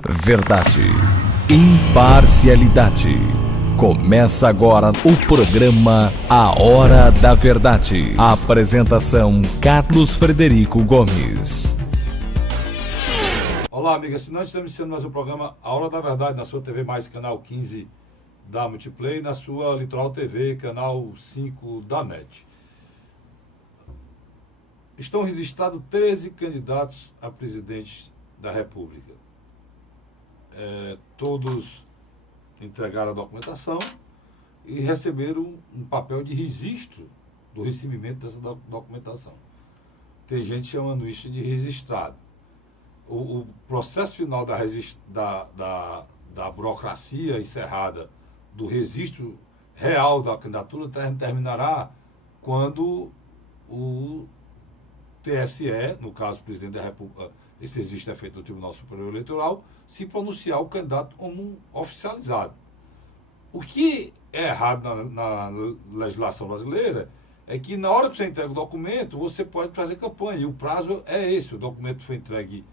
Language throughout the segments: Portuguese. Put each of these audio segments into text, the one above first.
Verdade, imparcialidade. Começa agora o programa A Hora da Verdade. Apresentação Carlos Frederico Gomes. Olá, amigas assinantes, estamos iniciando mais um programa A Hora da Verdade na sua TV Mais, canal 15 da Multiplay, na sua Litoral TV, canal 5 da NET. Estão registrados 13 candidatos a presidente da República. Todos entregaram a documentação e receberam um papel de registro do recebimento dessa documentação. Tem gente chamando isso de registrado. O processo final da burocracia encerrada do registro real da candidatura terminará quando o TSE, no caso o presidente da República, esse registro é feito no Tribunal Superior Eleitoral, se pronunciar o candidato como oficializado. O que é errado na legislação brasileira é que na hora que você entrega o documento, você pode fazer campanha, e o prazo é esse. O documento foi entregue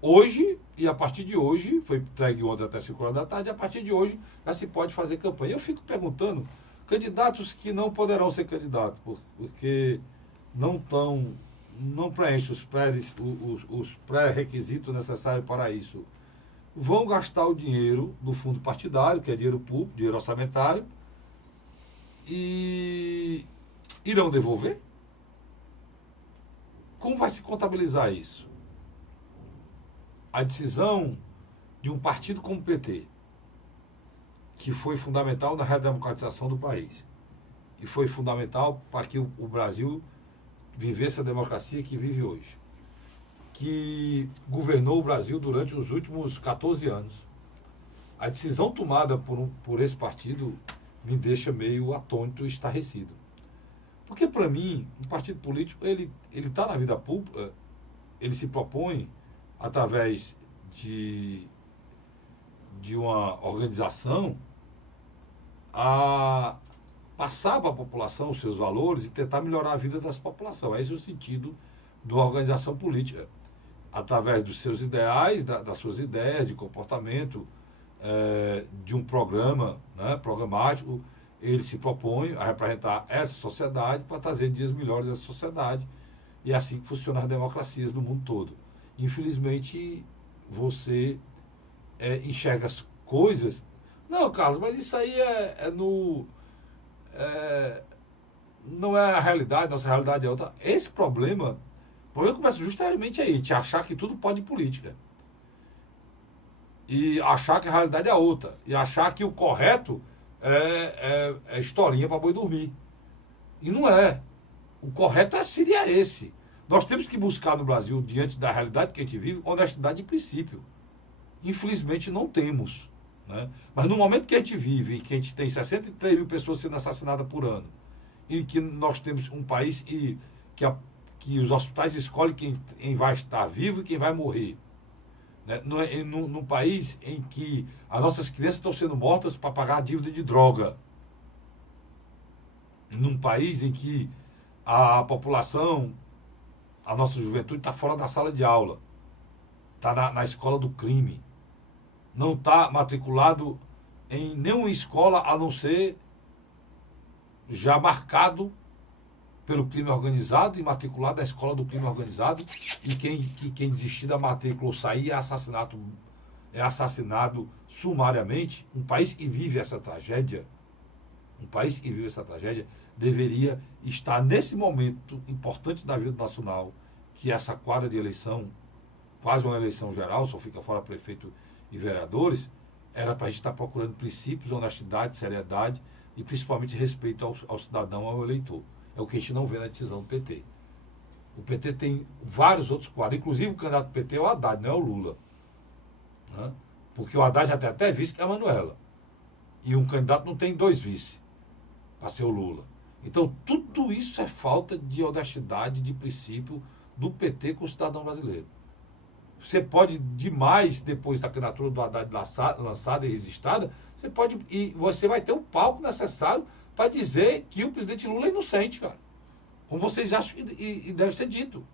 hoje, e a partir de hoje, foi entregue ontem até 5 horas da tarde, e a partir de hoje já se pode fazer campanha. Eu fico perguntando, candidatos que não poderão ser candidatos, porque não preenchem os pré-requisitos necessários para isso, vão gastar o dinheiro do fundo partidário, que é dinheiro público, dinheiro orçamentário, e irão devolver? Como vai se contabilizar isso? A decisão de um partido como o PT, que foi fundamental na redemocratização do país, e foi fundamental para que o Brasil vivesse a democracia que vive hoje, que governou o Brasil durante os últimos 14 anos. A decisão tomada por esse partido me deixa meio atônito e estarrecido. Porque, para mim, um partido político, ele está na vida pública, ele se propõe, através de uma organização, a passar para a população os seus valores e tentar melhorar a vida dessa população. Esse é o sentido de uma organização política. Através dos seus ideais, das suas ideias de comportamento, de um programa, programático, ele se propõe a representar essa sociedade para trazer dias melhores à sociedade. E é assim que funcionam as democracias no mundo todo. Infelizmente, você enxerga as coisas... Não, Carlos, mas isso aí não é a realidade, nossa realidade é outra. Esse problema começa justamente aí, te achar que tudo pode em política. E achar que a realidade é outra. E achar que o correto é historinha para boi dormir. E não é. O correto seria esse. Nós temos que buscar no Brasil, diante da realidade que a gente vive, honestidade de princípio. Infelizmente não temos. Né? Mas no momento que a gente vive, que a gente tem 63 mil pessoas sendo assassinadas por ano, e que nós temos um país que os hospitais escolhem quem vai estar vivo e quem vai morrer, né? Num país em que as nossas crianças estão sendo mortas para pagar a dívida de droga, num país em que a população, a nossa juventude está fora da sala de aula, está na escola do crime, não está matriculado em nenhuma escola a não ser já marcado pelo crime organizado e matriculado na escola do crime organizado, e quem desistir da matrícula ou sair é assassinado sumariamente. Um país que vive essa tragédia, deveria estar nesse momento importante da vida nacional, que é essa quadra de eleição, quase uma eleição geral, só fica fora prefeito e vereadores, era para a gente estar procurando princípios, honestidade, seriedade e principalmente respeito ao cidadão, ao eleitor. É o que a gente não vê na decisão do PT. O PT tem vários outros quadros, inclusive o candidato do PT é o Haddad, não é o Lula. Né? Porque o Haddad já tem até vice, que é a Manuela. E um candidato não tem 2 vice para ser o Lula. Então, tudo isso é falta de honestidade, de princípio do PT com o cidadão brasileiro. Você pode, demais, depois da candidatura do Haddad lançada e registrada, você vai ter o palco necessário para dizer que o presidente Lula é inocente, cara. Como vocês acham e deve ser dito.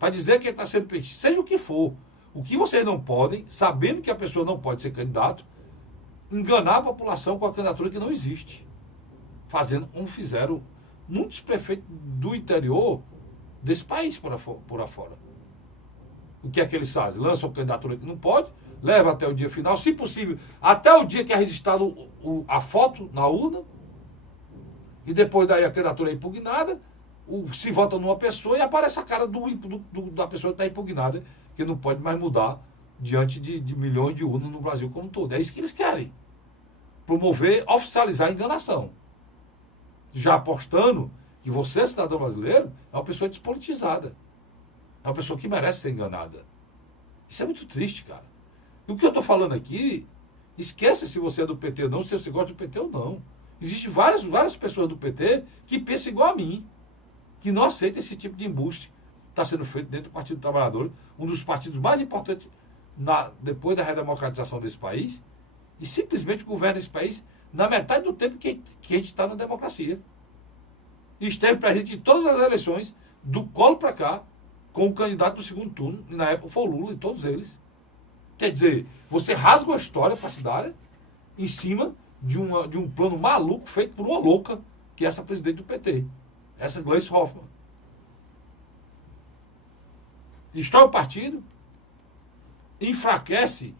Para dizer que ele está sendo petista, seja o que for. O que vocês não podem, sabendo que a pessoa não pode ser candidato, enganar a população com a candidatura que não existe. Fazendo como fizeram muitos prefeitos do interior desse país por afora. O que é que eles fazem? Lançam a candidatura que não pode, leva até o dia final, se possível, até o dia que é registrado a foto na urna, e depois daí a candidatura é impugnada, se vota numa pessoa e aparece a cara da pessoa que está impugnada, que não pode mais mudar diante de milhões de urnas no Brasil como um todo. É isso que eles querem. Promover, oficializar a enganação. Já apostando que você, cidadão brasileiro, é uma pessoa despolitizada. É uma pessoa que merece ser enganada. Isso é muito triste, cara. E o que eu estou falando aqui, esqueça se você é do PT ou não, se você gosta do PT ou não. Existem várias pessoas do PT que pensam igual a mim, que não aceitam esse tipo de embuste que está sendo feito dentro do Partido do Trabalhador, um dos partidos mais importantes depois da redemocratização desse país, e simplesmente governa esse país na metade do tempo que a gente está na democracia. E esteve presente em todas as eleições, do Collor para cá, com o candidato do segundo turno, e na época foi o Lula, e todos eles. Quer dizer, você rasga a história partidária em cima de um plano maluco feito por uma louca, que é essa presidente do PT, essa Gleisi Hoffmann. Destrói o partido, enfraquece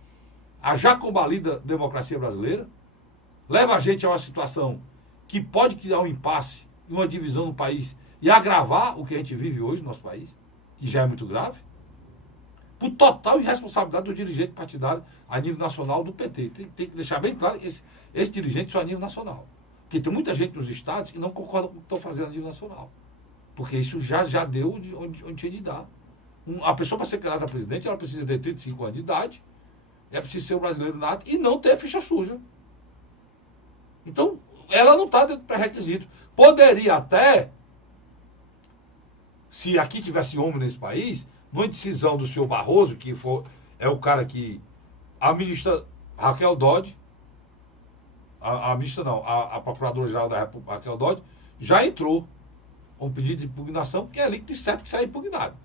a já combalida democracia brasileira, leva a gente a uma situação que pode criar um impasse e uma divisão no país e agravar o que a gente vive hoje no nosso país, que já é muito grave, por total irresponsabilidade do dirigente partidário a nível nacional do PT. Tem que deixar bem claro que esse dirigente só a nível nacional. Porque tem muita gente nos estados que não concorda com o que estão fazendo a nível nacional. Porque isso já deu onde tinha de dar. A pessoa, para ser candidata a presidente, ela precisa ter 35 anos de idade, é preciso ser um brasileiro nato e não ter ficha suja. Então, ela não está dentro do pré-requisito. Poderia até, se aqui tivesse homem nesse país, numa decisão do senhor Barroso, que é o cara que a ministra Raquel Dodge, a ministra não, a procuradora-geral da República, Raquel Dodge, já entrou com um pedido de impugnação, que é ali que diz certo que será impugnado.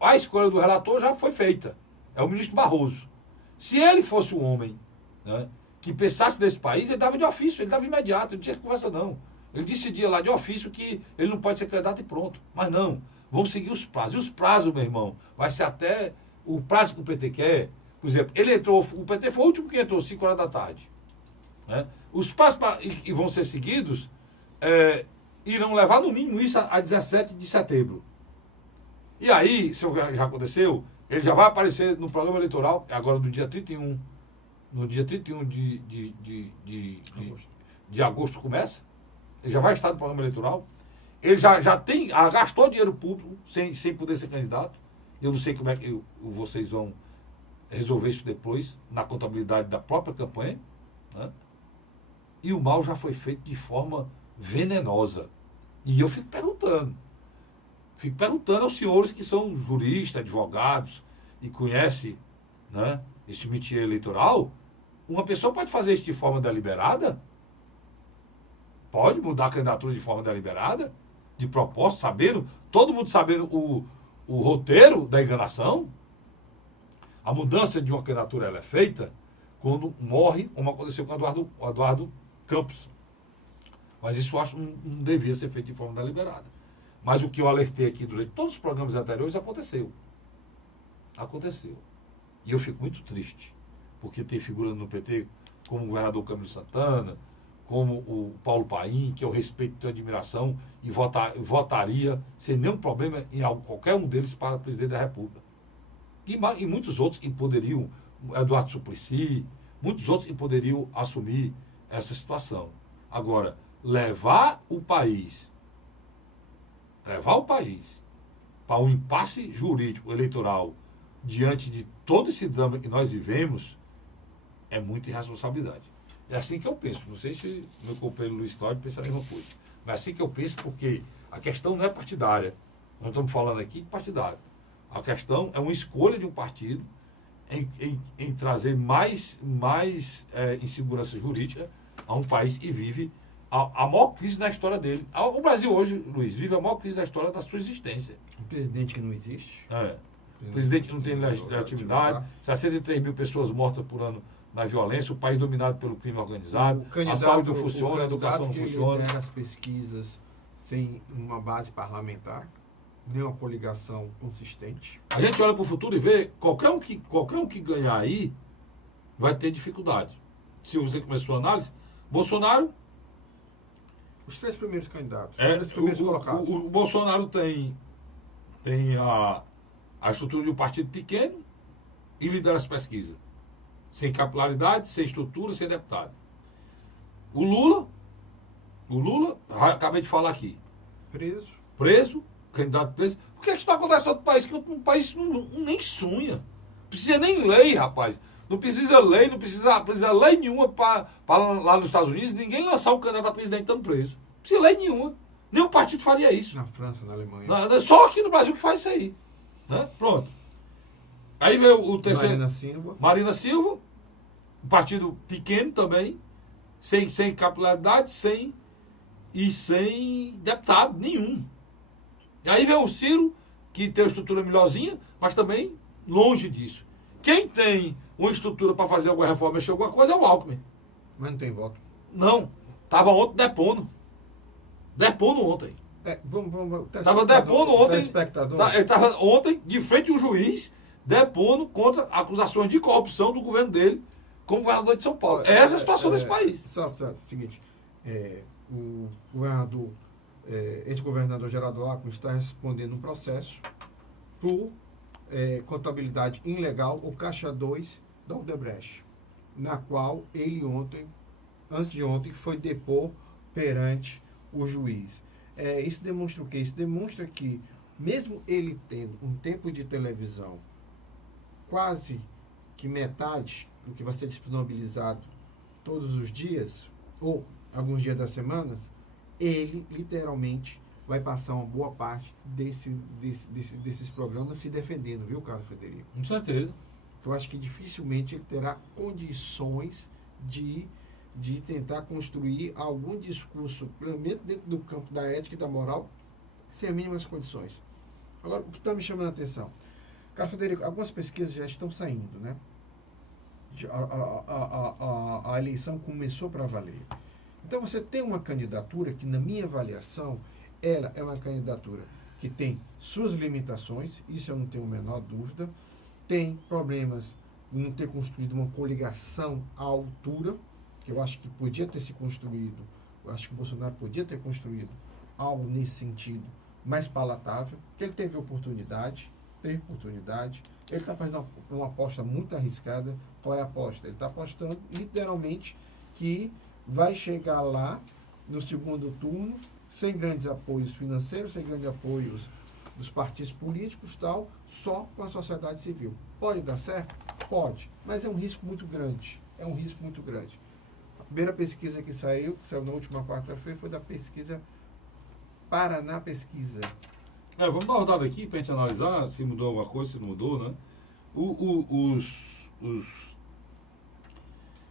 A escolha do relator já foi feita. É o ministro Barroso. Se ele fosse um homem, né, que pensasse nesse país, ele dava de ofício, ele dava imediato, ele não tinha conversa não. Ele decidia lá de ofício que ele não pode ser candidato e pronto. Mas não, vão seguir os prazos. E os prazos, meu irmão, vai ser até o prazo que o PT quer. Por exemplo, ele entrou, o PT foi o último que entrou, 5 horas da tarde. Né? Os prazos que vão ser seguidos irão levar no mínimo isso a 17 de setembro. E aí, se já aconteceu, ele já vai aparecer no programa eleitoral, agora no dia 31. No dia 31 de agosto começa. Ele já vai estar no programa eleitoral. Ele já gastou dinheiro público sem poder ser candidato. Eu não sei como é que vocês vão resolver isso depois, na contabilidade da própria campanha. Né? E o mal já foi feito de forma venenosa. E eu fico perguntando aos senhores que são juristas, advogados, e conhecem, né, esse métier eleitoral, uma pessoa pode fazer isso de forma deliberada? Pode mudar a candidatura de forma deliberada? De propósito, todo mundo sabendo o roteiro da enganação? A mudança de uma candidatura ela é feita quando morre, como aconteceu com o Eduardo Campos. Mas isso eu acho que não devia ser feito de forma deliberada. Mas o que eu alertei aqui durante todos os programas anteriores aconteceu. Aconteceu. E eu fico muito triste, porque tem figuras no PT como o governador Camilo Santana, como o Paulo Paim, que eu respeito e tenho admiração, e votaria sem nenhum problema em qualquer um deles para presidente da República. E muitos outros que poderiam, Eduardo Suplicy, muitos outros que poderiam assumir essa situação. Agora, levar o país para um impasse jurídico eleitoral diante de todo esse drama que nós vivemos é muita irresponsabilidade. É assim que eu penso. Não sei se meu companheiro Luiz Cláudio pensa a mesma coisa. Mas é assim que eu penso, porque a questão não é partidária. Nós estamos falando aqui de partidário. A questão é uma escolha de um partido em trazer mais insegurança jurídica a um país que vive a maior crise na história dele. O Brasil hoje, Luiz, vive a maior crise da história da sua existência. Um presidente que não existe. O presidente não tem legitimidade, 63 mil pessoas mortas por ano na violência, o país dominado pelo crime organizado, a saúde não funciona, a educação não funciona. Ele as pesquisas sem uma base parlamentar, nem uma coligação consistente. A gente olha para o futuro e vê, qualquer um que ganhar aí vai ter dificuldade. Se você começou a análise, Bolsonaro... Os 3 primeiros candidatos, os 3 primeiros colocados. O Bolsonaro tem a estrutura de um partido pequeno e lidera as pesquisas. Sem capilaridade, sem estrutura, sem deputado. O Lula, acabei de falar aqui. Preso, candidato preso. Por que isso não acontece em outro país? Que um país nem sonha. Precisa nem lei, rapaz. Não precisa lei, não precisa lei nenhuma para lá nos Estados Unidos ninguém lançar um candidato a presidente estando preso. Não precisa lei nenhuma. Nenhum partido faria isso. Na França, na Alemanha. Só aqui no Brasil que faz isso aí. Né? Pronto. Aí veio o terceiro. Marina Silva. Um partido pequeno também. Sem capilaridade, sem deputado nenhum. E aí vem o Ciro, que tem uma estrutura melhorzinha, mas também longe disso. Quem tem uma estrutura para fazer alguma reforma, mexer alguma coisa, é o Alckmin. Mas não tem voto. Não. Estava ontem depondo. Depondo ontem. Estava depondo ontem. Ele estava ontem de frente ao juiz, depondo contra acusações de corrupção do governo dele como governador de São Paulo. Essa é a situação desse país. Só o seguinte, o governador, ex-governador Geraldo Alckmin está respondendo um processo por contabilidade ilegal, o Caixa 2 da Odebrecht, na qual ele antes de ontem, foi depor perante o juiz. Isso demonstra o quê? Isso demonstra que, mesmo ele tendo um tempo de televisão quase que metade do que vai ser disponibilizado todos os dias, ou alguns dias da semana, ele literalmente vai passar uma boa parte desses programas se defendendo, viu, Carlos Frederico? Com certeza. Eu acho que dificilmente ele terá condições de tentar construir algum discurso, pelo menos dentro do campo da ética e da moral, sem as mínimas condições. Agora, o que está me chamando a atenção? Carlos Frederico, algumas pesquisas já estão saindo, né? A eleição começou para valer. Então, você tem uma candidatura que, na minha avaliação, ela é uma candidatura que tem suas limitações, isso eu não tenho a menor dúvida, tem problemas de não ter construído uma coligação à altura, que eu acho que podia ter se construído, eu acho que o Bolsonaro podia ter construído algo nesse sentido mais palatável, que ele teve oportunidade, ele está fazendo uma aposta muito arriscada. Qual é a aposta? Ele está apostando literalmente que vai chegar lá no segundo turno sem grandes apoios financeiros, sem grandes apoios dos partidos políticos, tal, só com a sociedade civil. Pode dar certo? Pode, mas é um risco muito grande. A primeira pesquisa que saiu na última quarta-feira, foi da pesquisa Paraná Pesquisa. Vamos dar uma rodada aqui para a gente analisar se mudou alguma coisa, se não mudou, né? Os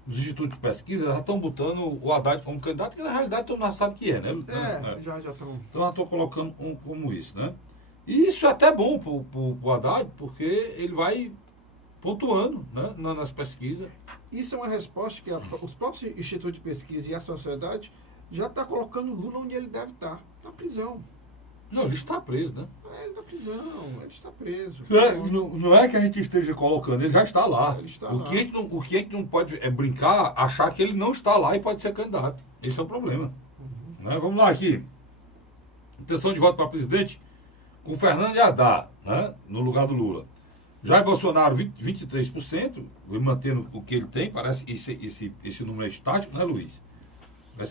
institutos de pesquisa já estão botando o Haddad como candidato, que na realidade todo mundo sabe que é, né? Já estão. Então já estou colocando como isso, né? E isso é até bom para o Haddad, porque ele vai pontuando, né, nas pesquisas. Isso é uma resposta que os próprios institutos de pesquisa e a sociedade já está colocando o Lula onde ele deve estar, na prisão. Não, ele está preso, né? Ele está prisão, ele está preso. Não é que a gente esteja colocando, ele já está lá. Ele está o que a gente não pode brincar, achar que ele não está lá e pode ser candidato. Esse é o problema. Né? Vamos lá aqui. Intenção de voto para presidente com Fernando Haddad, né, no lugar do Lula. Jair Bolsonaro, 23%, vem mantendo o que ele tem, parece que esse número é estático, né, Luiz?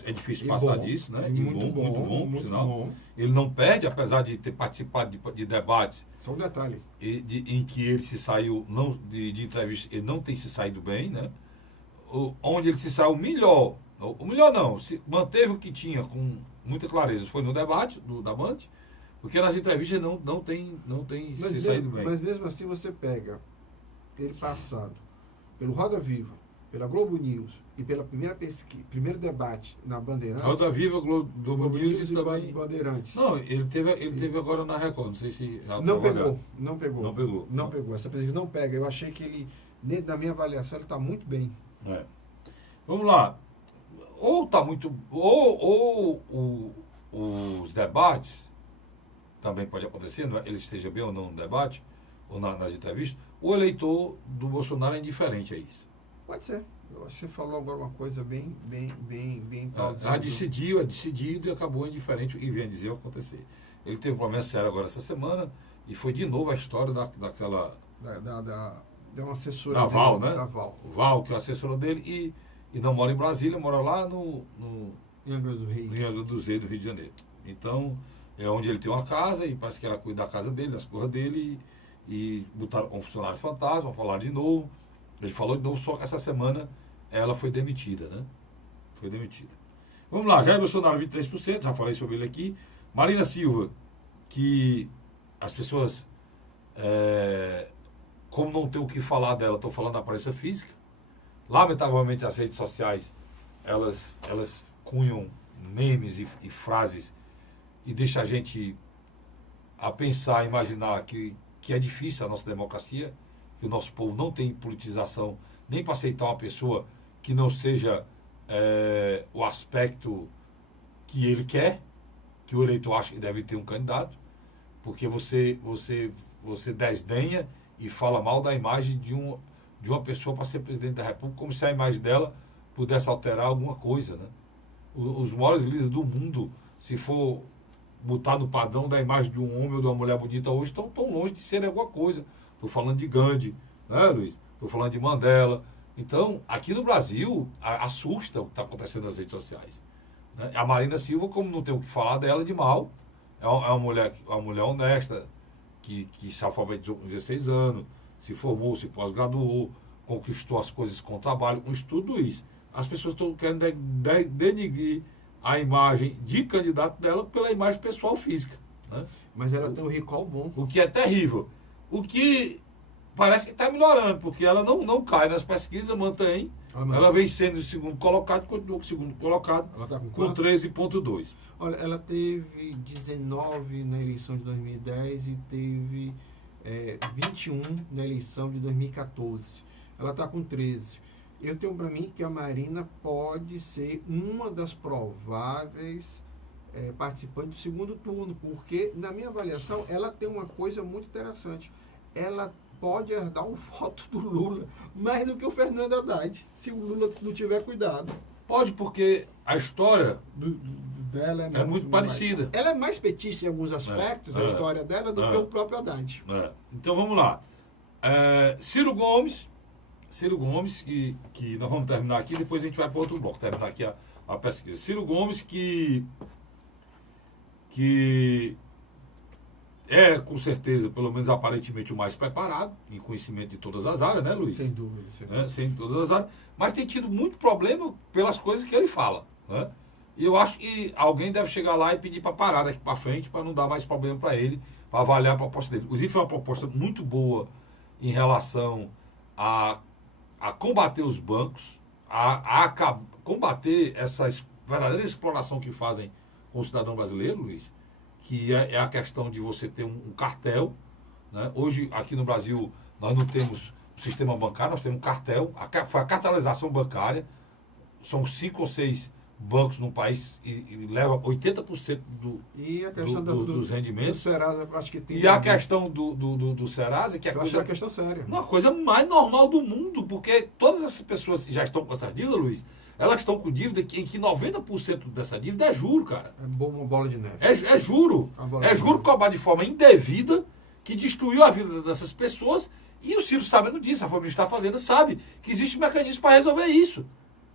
É difícil passar disso, né? Muito bom, por sinal. Ele não perde, apesar de ter participado de debates. Só um detalhe. Em que ele se saiu, de entrevista, ele não tem se saído bem, né? Onde ele se saiu melhor, o melhor não, se manteve o que tinha com muita clareza, foi no debate da Band, porque nas entrevistas não tem se saído bem. Mas mesmo assim você pega ele passado pelo Roda Viva, pela Globo News e pela primeiro debate na Bandeirantes... Roda Viva, Globo News e também... Bandeirantes. Não, ele teve agora na Record, não sei se já Não pegou. Não pegou. Essa pesquisa não pega. Eu achei que ele, dentro da minha avaliação, ele está muito bem. Vamos lá. Os debates, também pode acontecer, não é? Ele esteja bem ou não no debate, ou nas entrevistas, o eleitor do Bolsonaro é indiferente a isso. Pode ser. Eu acho que você falou agora uma coisa bem plausível. É decidido e acabou indiferente e vem dizer o que acontecer. Ele teve um problema sério agora essa semana e foi de novo a história daquela... De uma assessora da Val, dele, né? Da Val. O Val, que é a assessora dele, e não mora em Brasília, mora lá em Angra dos Reis. Em Angra dos Reis, no Rio de Janeiro. Então, é onde ele tem uma casa e parece que ela cuida da casa dele, das coisas dele, e botaram um funcionário fantasma, falaram de novo. Ele falou de novo, só que essa semana ela foi demitida, né? Foi demitida. Vamos lá, Jair Bolsonaro 23%, já falei sobre ele aqui. Marina Silva, que as pessoas, como não tem o que falar dela, estão falando da aparência física. Lamentavelmente as redes sociais, elas cunham memes e frases e deixam a gente a pensar, a imaginar que é difícil a nossa democracia, que o nosso povo não tem politização nem para aceitar uma pessoa que não seja o aspecto que ele quer, que o eleitor acha que deve ter um candidato, porque você desdenha e fala mal da imagem de uma pessoa para ser presidente da República, como se a imagem dela pudesse alterar alguma coisa, né? Os maiores líderes do mundo, se for botar no padrão da imagem de um homem ou de uma mulher bonita hoje, estão tão longe de serem alguma coisa. Estou falando de Gandhi, né, Luiz? Estou falando de Mandela. Então, aqui no Brasil, assusta o que está acontecendo nas redes sociais, né? A Marina Silva, como não tem o que falar dela de mal, é uma mulher honesta, que se alfabetizou com 16 anos, se formou, se pós-graduou, conquistou as coisas com trabalho, com estudo, isso. As pessoas estão querendo denigrir a imagem de candidato dela pela imagem pessoal física, né? Mas ela tem um recall bom. O que é terrível. O que parece que está melhorando, porque ela não cai nas pesquisas, mantém. Ela vem sendo o segundo colocado, continua com o segundo colocado, ela tá com 13,2. Olha, ela teve 19 na eleição de 2010 e teve 21 na eleição de 2014. Ela está com 13. Eu tenho para mim que a Marina pode ser uma das prováveis participantes do segundo turno, porque, na minha avaliação, ela tem uma coisa muito interessante. Ela pode herdar um voto do Lula mais do que o Fernando Haddad, se o Lula não tiver cuidado. Pode, porque a história dela é muito parecida. Ela é mais petista em alguns aspectos, a história dela, do que o próprio Haddad. Então vamos lá. Ciro Gomes, que nós vamos terminar aqui, depois a gente vai para outro bloco, terminar aqui a pesquisa. Ciro Gomes, que é, com certeza, pelo menos aparentemente, o mais preparado, em conhecimento de todas as áreas, né, Luiz? Sem dúvida. Sem todas as áreas. Mas tem tido muito problema pelas coisas que ele fala, né? E eu acho que alguém deve chegar lá e pedir para parar daqui para frente, para não dar mais problema para ele, para avaliar a proposta dele. Inclusive, foi uma proposta muito boa em relação a combater os bancos, a combater essa verdadeira exploração que fazem com o cidadão brasileiro, Luiz, que é a questão de você ter um cartel, né? Hoje, aqui no Brasil, nós não temos o sistema bancário, nós temos um cartel, foi a cartelização bancária, são 5 ou 6 bancos no país e leva 80% dos rendimentos. Do Serasa, acho que tem. E a questão do Serasa, que é a questão séria. Uma coisa mais normal do mundo, porque todas essas pessoas que já estão com essa dívida, Luiz, elas estão com dívida em que 90% dessa dívida é juro, cara. É uma bola de neve. É juro. É juro cobrado de forma indevida, que destruiu a vida dessas pessoas, e o Ciro sabendo disso, a família está fazendo, sabe que existe um mecanismo para resolver isso.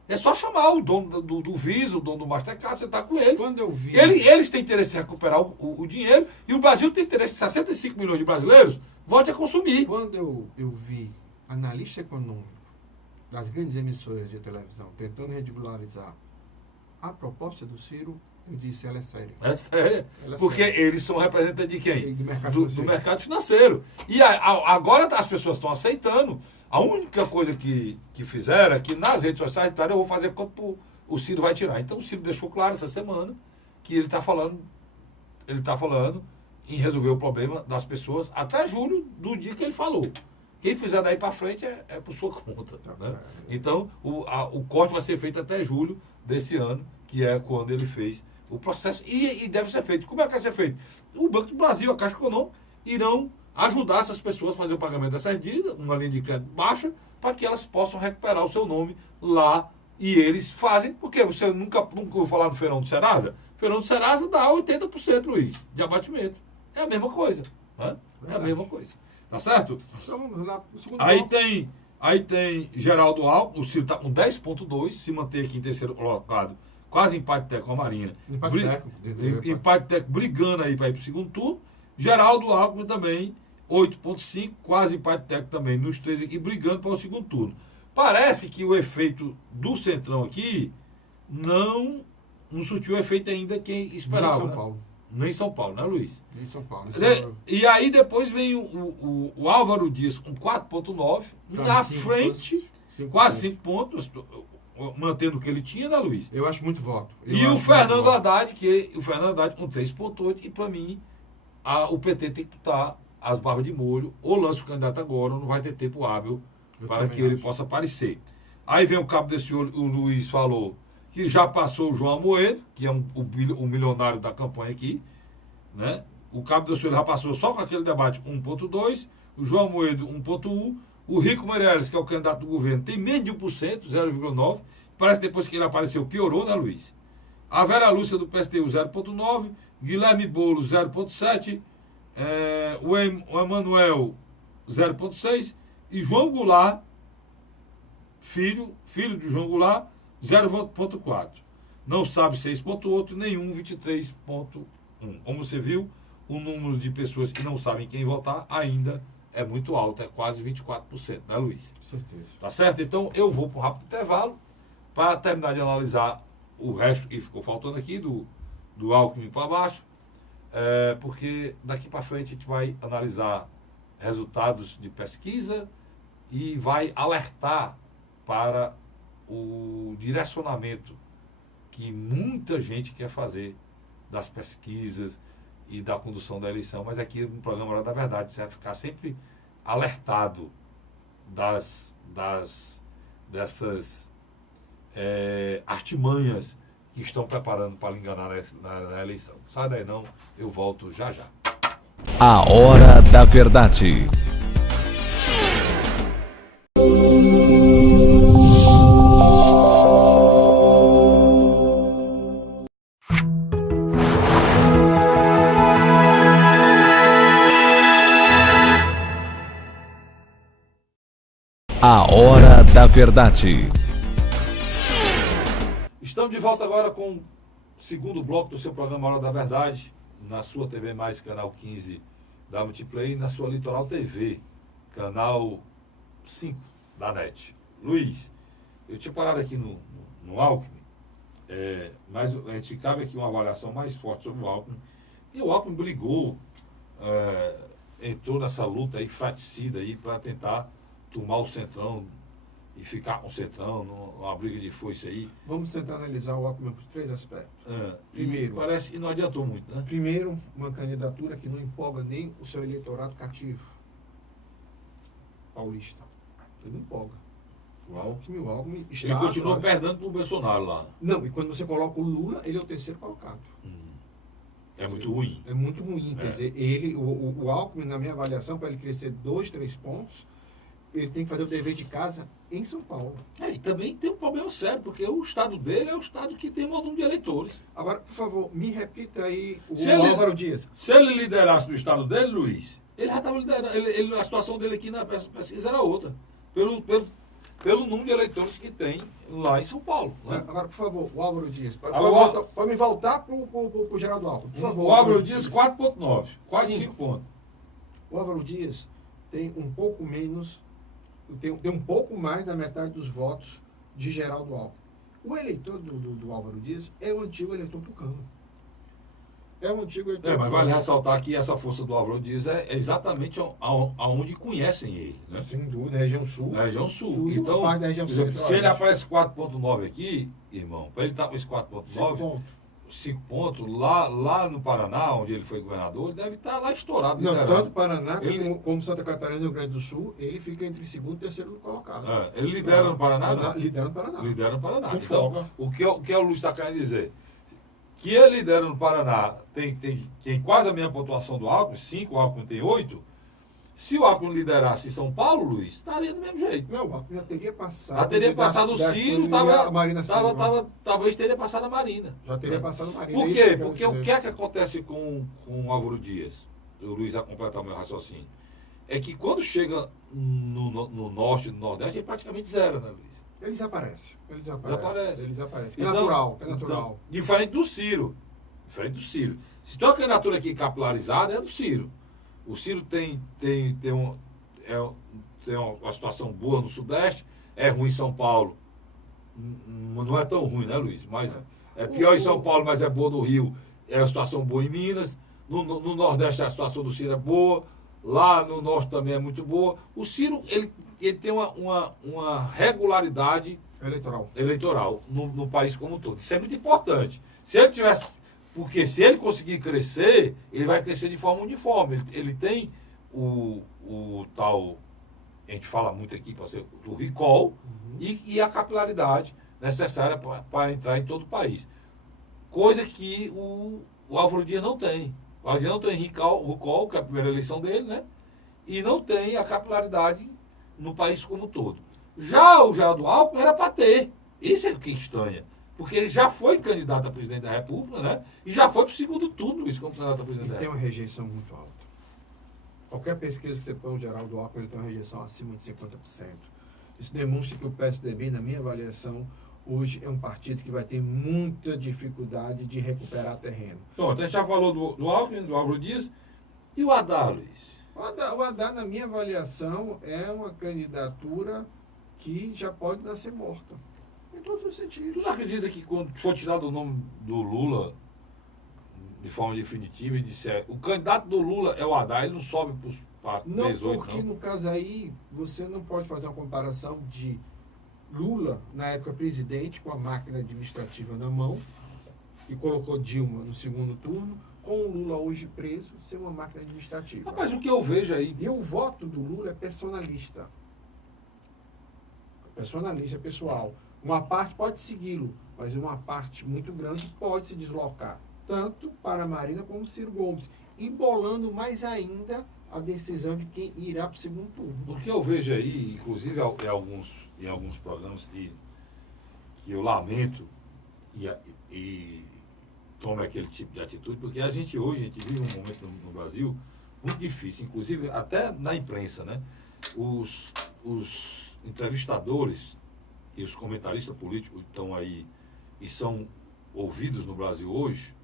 É só chamar o dono do Visa, o dono do Mastercard, você está com eles. Quando eu vi... Eles têm interesse em recuperar o dinheiro, e o Brasil tem interesse, 65 milhões de brasileiros, volte a consumir. Quando eu vi analista econômico das grandes emissoras de televisão tentando regularizar a proposta do Ciro, Eu disse, ela é séria. É séria. Ela é Porque séria. eles são representantes de quem? Do mercado Do financeiro. mercado financeiro. E agora as pessoas estão aceitando. A única coisa que fizeram é que nas redes sociais eu vou fazer quanto o Ciro vai tirar. Então o Ciro deixou claro essa semana que ele está falando em resolver o problema das pessoas até julho do dia que ele falou. Quem fizer daí para frente é por sua conta. Né? Então, o corte vai ser feito até julho desse ano, que é quando ele fez o processo. E deve ser feito. Como é que vai ser feito? O Banco do Brasil, a Caixa Econômica, irão ajudar essas pessoas a fazer o pagamento dessas dívidas, uma linha de crédito baixa, para que elas possam recuperar o seu nome lá. E eles fazem, porque você nunca ouviu falar do Feirão do Serasa? O Feirão do Serasa dá 80%, Luiz, de abatimento. É a mesma coisa. Né? É a mesma coisa. Tá certo? Então vamos lá. O segundo Aí tem Geraldo Alckmin, o Ciro está com 10,2, se manter aqui em terceiro colocado, quase empate técnico com a Marinha. Empate técnico brigando aí para ir para o segundo turno. Geraldo Alckmin também, 8,5, quase empate técnico também nos três aqui, brigando para o segundo turno. Parece que o efeito do Centrão aqui não surtiu o efeito ainda que esperava. São Paulo. Nem em São Paulo, né, Luiz? Nem São Paulo. E aí depois vem o Álvaro Dias com 4,9, na frente, quase 5 pontos, mantendo o que ele tinha, né, Luiz? Eu acho muito voto. E o Fernando Haddad, com 3,8, e para mim, o PT tem que botar as barbas de molho, ou lança o candidato agora, ou não vai ter tempo hábil para que ele possa aparecer. Aí vem o cabo desse olho, o Luiz falou, que já passou o João Amoedo, que é o milionário da campanha aqui, né? O cabo do senhor já passou só com aquele debate 1,2, o João Amoedo 1,1, o Rico Meirelles, que é o candidato do governo, tem menos de 1%, 0,9%, parece que depois que ele apareceu piorou, né, Luiz? A Vera Lúcia do PSTU 0,9%, Guilherme Boulos 0,7%, o Emanuel 0,6%, e João Goulart, filho de João Goulart, 0,4. Não sabe 6,8, nenhum 23,1. Como você viu, o número de pessoas que não sabem quem votar ainda é muito alto, é quase 24%, né, Luiz? Com certeza. Tá certo? Então eu vou para um rápido intervalo para terminar de analisar o resto que ficou faltando aqui, do Alckmin para baixo, porque daqui para frente a gente vai analisar resultados de pesquisa e vai alertar para o direcionamento que muita gente quer fazer das pesquisas e da condução da eleição, mas aqui no programa Hora da Verdade você vai ficar sempre alertado dessas artimanhas que estão preparando para lhe enganar na eleição. Sai daí não, eu volto já já. A Hora da Verdade. A Hora da Verdade. Estamos de volta agora com o segundo bloco do seu programa Hora da Verdade, na sua TV Mais, canal 15 da Multiplay, e na sua Litoral TV, canal 5 da NET. Luiz, eu tinha parado aqui no Alckmin, mas a gente cabe aqui uma avaliação mais forte sobre o Alckmin. E o Alckmin brigou, entrou nessa luta aí, fraticida aí, para tentar tomar o Centrão e ficar com o Centrão, numa briga de foice aí. Vamos tentar analisar o Alckmin por 3 aspectos. Primeiro, Parece que não adiantou muito, né? Primeiro, uma candidatura que não empolga nem o seu eleitorado cativo paulista. Ele não empolga. O Alckmin está... Ele continua perdendo para o Bolsonaro lá. Não, e quando você coloca o Lula, ele é o terceiro colocado. É muito ruim. É muito ruim. Quer dizer, o Alckmin, na minha avaliação, para ele crescer 2, 3 pontos, ele tem que fazer o dever de casa em São Paulo. E também tem um problema sério, porque o estado dele é o estado que tem um volume de eleitores. Agora, por favor, me repita aí o Álvaro Dias. Se ele liderasse no estado dele, Luiz, ele já estava liderando. A situação dele aqui na pesquisa era outra. Pelo número de eleitores que tem lá em São Paulo. Né? Agora, por favor, o Álvaro Dias. Pode me voltar para o Geraldo Alckmin, por favor. O Álvaro Dias, 4,9. Quase 5 pontos. O Álvaro Dias tem um pouco menos... Tem um pouco mais da metade dos votos de Geraldo Alckmin. O eleitor do Álvaro Dias é o antigo eleitor tucano. É o antigo eleitor Mas vale ressaltar que essa força do Álvaro Dias é exatamente aonde conhecem ele, né? Sem dúvida, região sul. Na região sul. Sul, Então, uma parte da região por exemplo, centro, se ele oeste. aparece 4.9 aqui, irmão, para ele estar com esse 4.9, 5 pontos, lá no Paraná, onde ele foi governador, ele deve estar lá estourado. Não, liderando. tanto Paraná Ele- como Santa Catarina e Rio Grande do Sul, ele fica entre segundo e terceiro colocado. Ele lidera no Paraná? Não. Lidera no Paraná. Lidera no Paraná. Com Então, folga. o que o Luiz está querendo dizer? Que ele lidera no Paraná tem quase a mesma pontuação do Alckmin, 5, o Alckmin tem 8. Se o Alckmin liderasse São Paulo, Luiz, estaria do mesmo jeito. Não, o Alckmin já teria passado. Já teria passado o Ciro, a Marina Silva. talvez teria passado a Marina. Já teria passado a Marina. Por é isso quê? que eu Porque quero o dizer. que é que acontece com o Álvaro Dias? O Luiz vai completar o meu raciocínio. É que quando chega no norte e no nordeste, ele praticamente zera, né, Luiz? Ele desaparece. Desaparece. Ele desaparece. Então- É natural. Então, diferente do Ciro. Se tem uma candidatura aqui capilarizada, é a do Ciro. O Ciro tem uma situação boa no Sudeste, é ruim em São Paulo. Não é tão ruim, né, Luiz? Mas é pior em São Paulo, mas é boa no Rio. É uma situação boa em Minas. No Nordeste a situação do Ciro é boa. Lá no Norte também é muito boa. O Ciro, ele tem uma regularidade eleitoral no país como um todo. Isso é muito importante. Porque se ele conseguir crescer, ele vai crescer de forma uniforme. Ele tem o tal, a gente fala muito aqui, do recall e a capilaridade necessária para entrar em todo o país. Coisa que o Álvaro Dias não tem. O Álvaro Dias não tem recall, que é a primeira eleição dele, né? E não tem a capilaridade no país como um todo. Já o Geraldo Alckmin era para ter. Isso é o que estranha. Porque ele já foi candidato a presidente da República, né? E já foi para o segundo turno isso como candidato a presidente da Ele tem República. uma rejeição muito alta. Qualquer pesquisa que você põe o Geraldo Alckmin, ele tem uma rejeição acima de 50%. Isso demonstra que o PSDB, na minha avaliação, hoje é um partido que vai ter muita dificuldade de recuperar terreno. Então, a gente já falou do Alckmin, do Álvaro Dias. E o Haddad, Luiz? O Haddad, na minha avaliação, é uma candidatura que já pode nascer morta. Em todos os Tu sentidos. não acredita que quando for tirado o nome do Lula de forma definitiva e disser o candidato do Lula é o Haddad, ele não sobe para Não, 18, porque não? no caso aí, você não pode fazer uma comparação de Lula, na época presidente, com a máquina administrativa na mão, que colocou Dilma no segundo turno, com o Lula hoje preso, ser uma máquina administrativa. Rapaz, o que eu vejo aí... E o voto do Lula é personalista. Personalista, pessoal. Uma parte pode segui-lo, mas uma parte muito grande pode se deslocar, tanto para a Marina como Ciro Gomes, embolando mais ainda a decisão de quem irá para o segundo turno. O que eu vejo aí, inclusive em alguns programas que eu lamento e tome aquele tipo de atitude, porque a gente vive um momento no Brasil muito difícil, inclusive até na imprensa, né? Os entrevistadores e os comentaristas políticos estão aí e são ouvidos no Brasil hoje,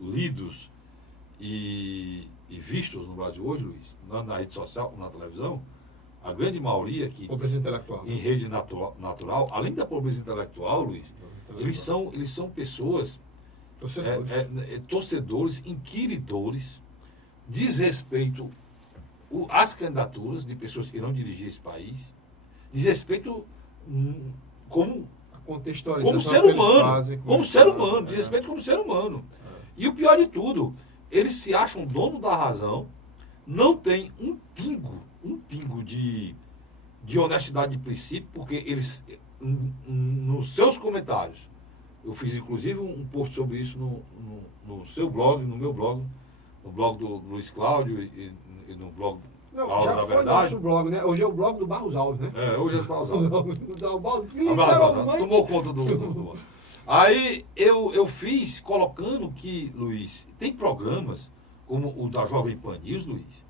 lidos e vistos no Brasil hoje, Luiz, na rede social, na televisão, a grande maioria que Pobreza intelectual. em rede natural, além da pobreza intelectual, Luiz, eles são pessoas torcedores, inquiridores, desrespeito às candidaturas de pessoas que irão dirigir esse país, desrespeito como ser humano, desrespeito como ser humano. E o pior de tudo, eles se acham dono da razão, não tem um pingo de honestidade de princípio, porque eles, nos seus comentários, eu fiz inclusive um post sobre isso no seu blog, no meu blog, no blog do Luiz Cláudio e no blog Não, da Hora já da foi Verdade. nosso blog, né? Hoje é o blog do Barros Alves, né? Hoje é o Barros Alves. O blog que Literalmente tomou conta do Aí eu fiz colocando que, Luiz, tem programas como o da Jovem Pan News, Luiz,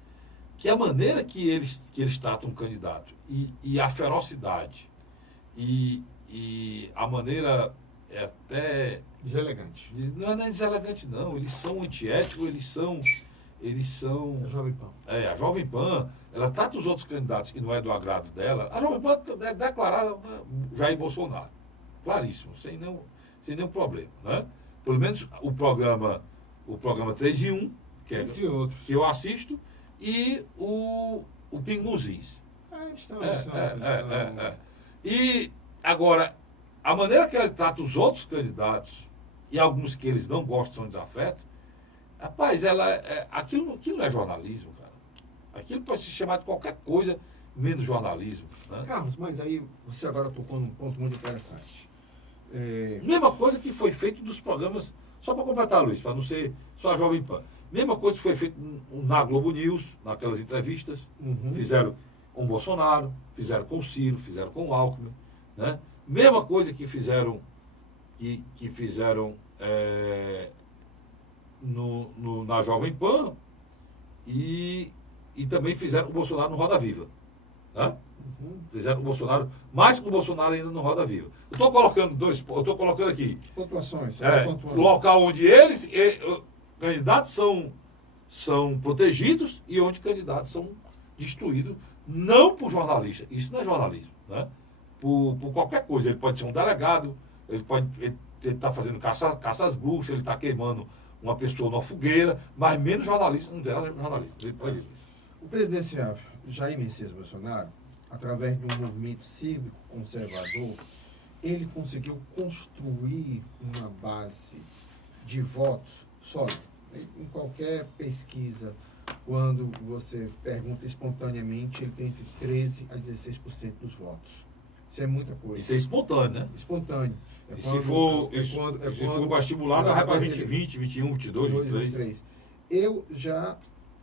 que a maneira que eles tratam um candidato e a ferocidade e a maneira até... Deselegante. Não é nem deselegante, não. Eles são antiéticos, eles são... A Jovem Pan. A Jovem Pan, ela trata os outros candidatos que não é do agrado dela. A Jovem Pan é declarada Jair Bolsonaro. claríssimo, sem nenhum problema. Né? Pelo menos o programa 3 em 1, Entre outros. que eu assisto, e o Pingo nos Is. Eles são. E, agora, a maneira que ele trata os outros candidatos, e alguns que eles não gostam, são desafetos, rapaz, aquilo não é jornalismo, cara. Aquilo pode se chamar de qualquer coisa, menos jornalismo. Né? Carlos, mas aí você agora tocou num ponto muito interessante. Mesma coisa que foi feito dos programas, só para completar, Luiz, para não ser só a Jovem Pan. Mesma coisa que foi feito na Globo News, naquelas entrevistas. Fizeram com o Bolsonaro, fizeram com o Ciro, fizeram com o Alckmin. Né? Mesma coisa que fizeram, na Jovem Pan e também fizeram o Bolsonaro no Roda Viva. Tá? Fizeram o Bolsonaro, mais que o Bolsonaro ainda no Roda Viva. Eu estou colocando aqui Pontuações. local onde eles, candidatos são protegidos e onde candidatos são destruídos, não por jornalista. Isso não é jornalismo. Né? Por qualquer coisa. Ele pode ser um delegado, ele está fazendo caça às bruxas, ele está queimando uma pessoa numa fogueira, mas menos jornalista, não é jornalista. Ele pode isso. O presidenciável Jair Messias Bolsonaro, através de um movimento cívico conservador, ele conseguiu construir uma base de votos sólida. Em qualquer pesquisa, quando você pergunta espontaneamente, ele tem entre 13% a 16% dos votos. Isso é muita coisa. Isso é espontâneo, né? Espontâneo. Se for vestibular, vai para 20, 21, 22, 23. Eu já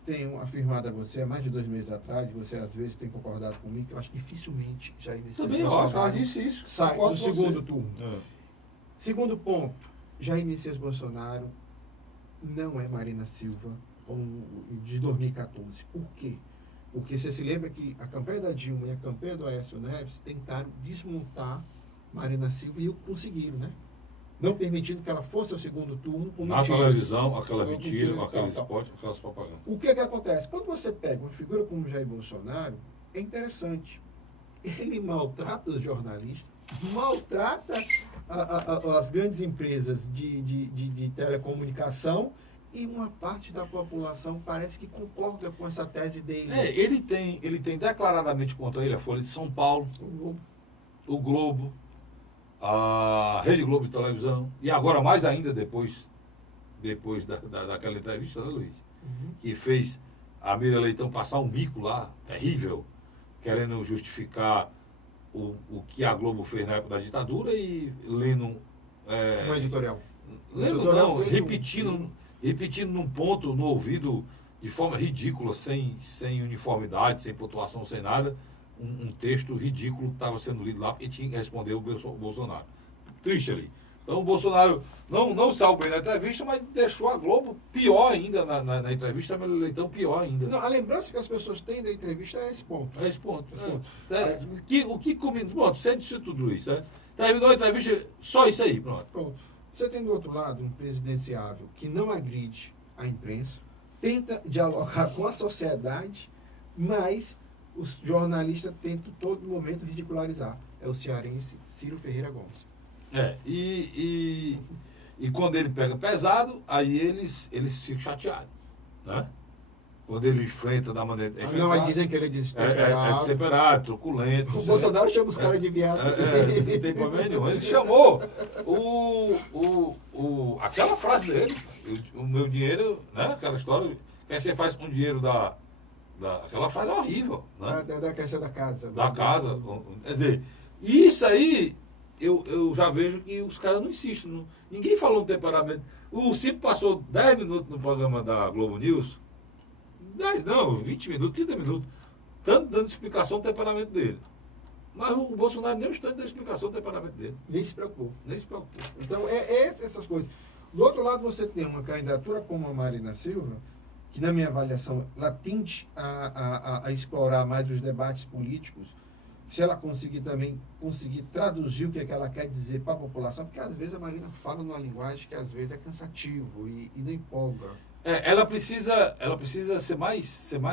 tenho afirmado a você há mais de 2 meses atrás, e você às vezes tem concordado comigo, que eu acho que dificilmente Jair Messias Também eu disse isso. sai no segundo você. turno. Segundo ponto, Jair Messias Bolsonaro não é Marina Silva de 2014. Por quê? Porque você se lembra que a campanha da Dilma e a campanha do Aécio Neves tentaram desmontar Marina Silva e conseguiram, né? Não permitindo que ela fosse ao segundo turno. Na televisão, aquela mentira, aqueles spots, aquelas propagandas. O que acontece? Quando você pega uma figura como Jair Bolsonaro, é interessante. Ele maltrata os jornalistas, maltrata as grandes empresas de telecomunicação, e uma parte da população parece que concorda com essa tese dele. Ele tem declaradamente contra ele a Folha de São Paulo, o Globo, a Rede Globo de televisão, e agora mais ainda depois daquela entrevista, né, Luiz? Que fez a Miriam Leitão passar um mico lá, terrível, querendo justificar o que a Globo fez na época da ditadura e lendo... Uma editorial. Lendo não, repetindo num ponto no ouvido, de forma ridícula, sem uniformidade, sem pontuação, sem nada, um texto ridículo que estava sendo lido lá, porque tinha que responder o Bolsonaro. Triste ali. Então o Bolsonaro não saiu bem na entrevista, mas deixou a Globo pior ainda na entrevista, a Leitão pior ainda. Não, a lembrança que as pessoas têm da entrevista é esse ponto. É esse ponto. O que combinou? Pronto, você disse tudo isso. Terminou a entrevista, só isso aí, pronto. Você tem do outro lado um presidenciável que não agride a imprensa, tenta dialogar com a sociedade, mas os jornalistas tentam todo momento ridicularizar. É o cearense Ciro Ferreira Gomes. E quando ele pega pesado, aí eles ficam chateados, né? Quando ele enfrenta da maneira... Não, aí dizem que ele é destemperado. É destemperado, truculento. O Bolsonaro chama os caras de viado. Não tem problema nenhum. Ele chamou aquela frase dele, o meu dinheiro, né? Aquela história, o que você faz com o dinheiro aquela frase é horrível, né? Da questão da casa. Da casa. Quer dizer, isso aí, eu já vejo que os caras não insistem. Ninguém falou no temperamento. O Ciro passou 10 minutos no programa da Globo News, 20 minutos, 30 minutos, tanto dando explicação do temperamento dele. Mas o Bolsonaro nem um instante deu explicação do temperamento dele. Nem se preocupou. Então, essas coisas. Do outro lado, você tem uma candidatura como a Marina Silva, que, na minha avaliação, ela tende a explorar mais os debates políticos, se ela conseguir traduzir o que ela quer dizer para a população, porque às vezes a Marina fala numa linguagem que às vezes é cansativo e não empolga. Ela precisa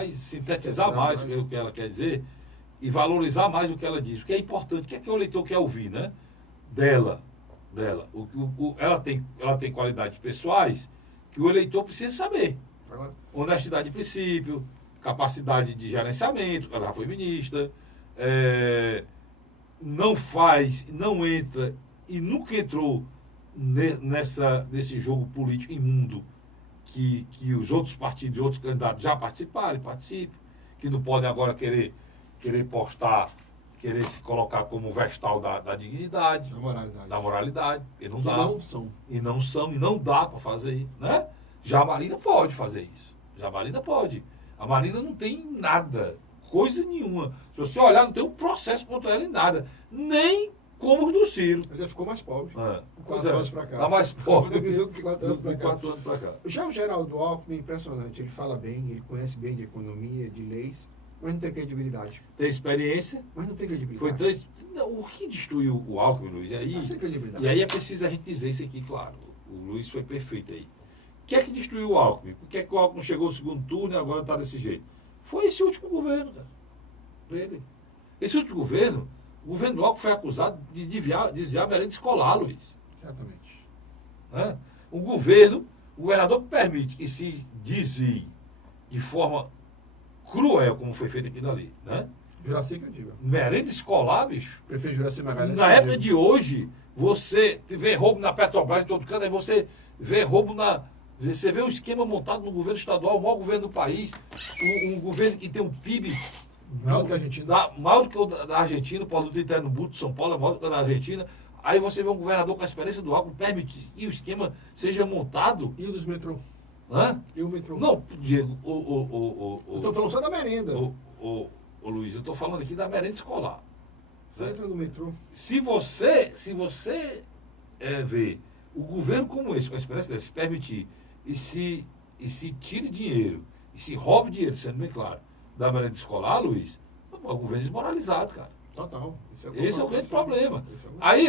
sintetizar mais o que ela quer dizer e valorizar mais o que ela diz. O que é importante, o que é que o eleitor quer ouvir, né? Dela. dela. Ela tem qualidades pessoais que o eleitor precisa saber. Agora, Honestidade de princípio, capacidade de gerenciamento, ela já foi ministra, não entra e nunca entrou nesse jogo político imundo que os outros partidos e outros candidatos já participaram e participam, que não podem agora querer postar, querer se colocar como vestal da dignidade, da moralidade, e não dá. E não dá para fazer, né? Já a Marina pode fazer isso. Já a Marina pode. A Marina não tem nada, coisa nenhuma. Se você olhar, não tem um processo contra ela em nada. Nem como os do Ciro. Ele já ficou mais pobre. Pois é, anos pra cá. está mais pobre do que 4 anos pra cá. 4 anos para cá. Já o Geraldo Alckmin é impressionante. Ele fala bem, ele conhece bem de economia, de leis, mas não tem credibilidade. Tem experiência. Mas não tem credibilidade. Foi 3. Não, o que destruiu o Alckmin, Luiz? E aí é preciso a gente dizer isso aqui, claro. O Luiz foi perfeito aí. O que é que destruiu o Alckmin? Por que é que o Alckmin chegou no segundo turno e agora está desse jeito? Foi esse último governo, cara. Ele. Esse último governo, o governo do Alckmin foi acusado de desviar merenda escolar, Luiz. Exatamente. Né? O governador que permite que se desvie de forma cruel, como foi feito aqui dali, né? Juraci que eu digo. Merenda escolar, bicho. Prefeito Juraci Magalhães. Na época de hoje, você vê roubo na Petrobras em todo canto, aí você vê roubo Você vê um esquema montado no governo estadual, o maior governo do país, um governo que tem um PIB maior do que a Argentina. maior do que o da Argentina, o produto interno bruto de São Paulo é maior do que o da Argentina. Aí você vê um governador com a experiência do Alckmin permitir que o esquema seja montado. E o dos metrô? Hã? E o metrô? Não, Diego, eu estou falando só da merenda. Ô Luiz, eu estou falando aqui da merenda escolar. Você entra no metrô. Se você ver o governo como esse, com a experiência desse, permitir e se tire dinheiro, e se roube dinheiro, sendo bem claro, da merenda escolar, Luiz, é um governo desmoralizado, cara. Total. Esse é o grande problema. Aí,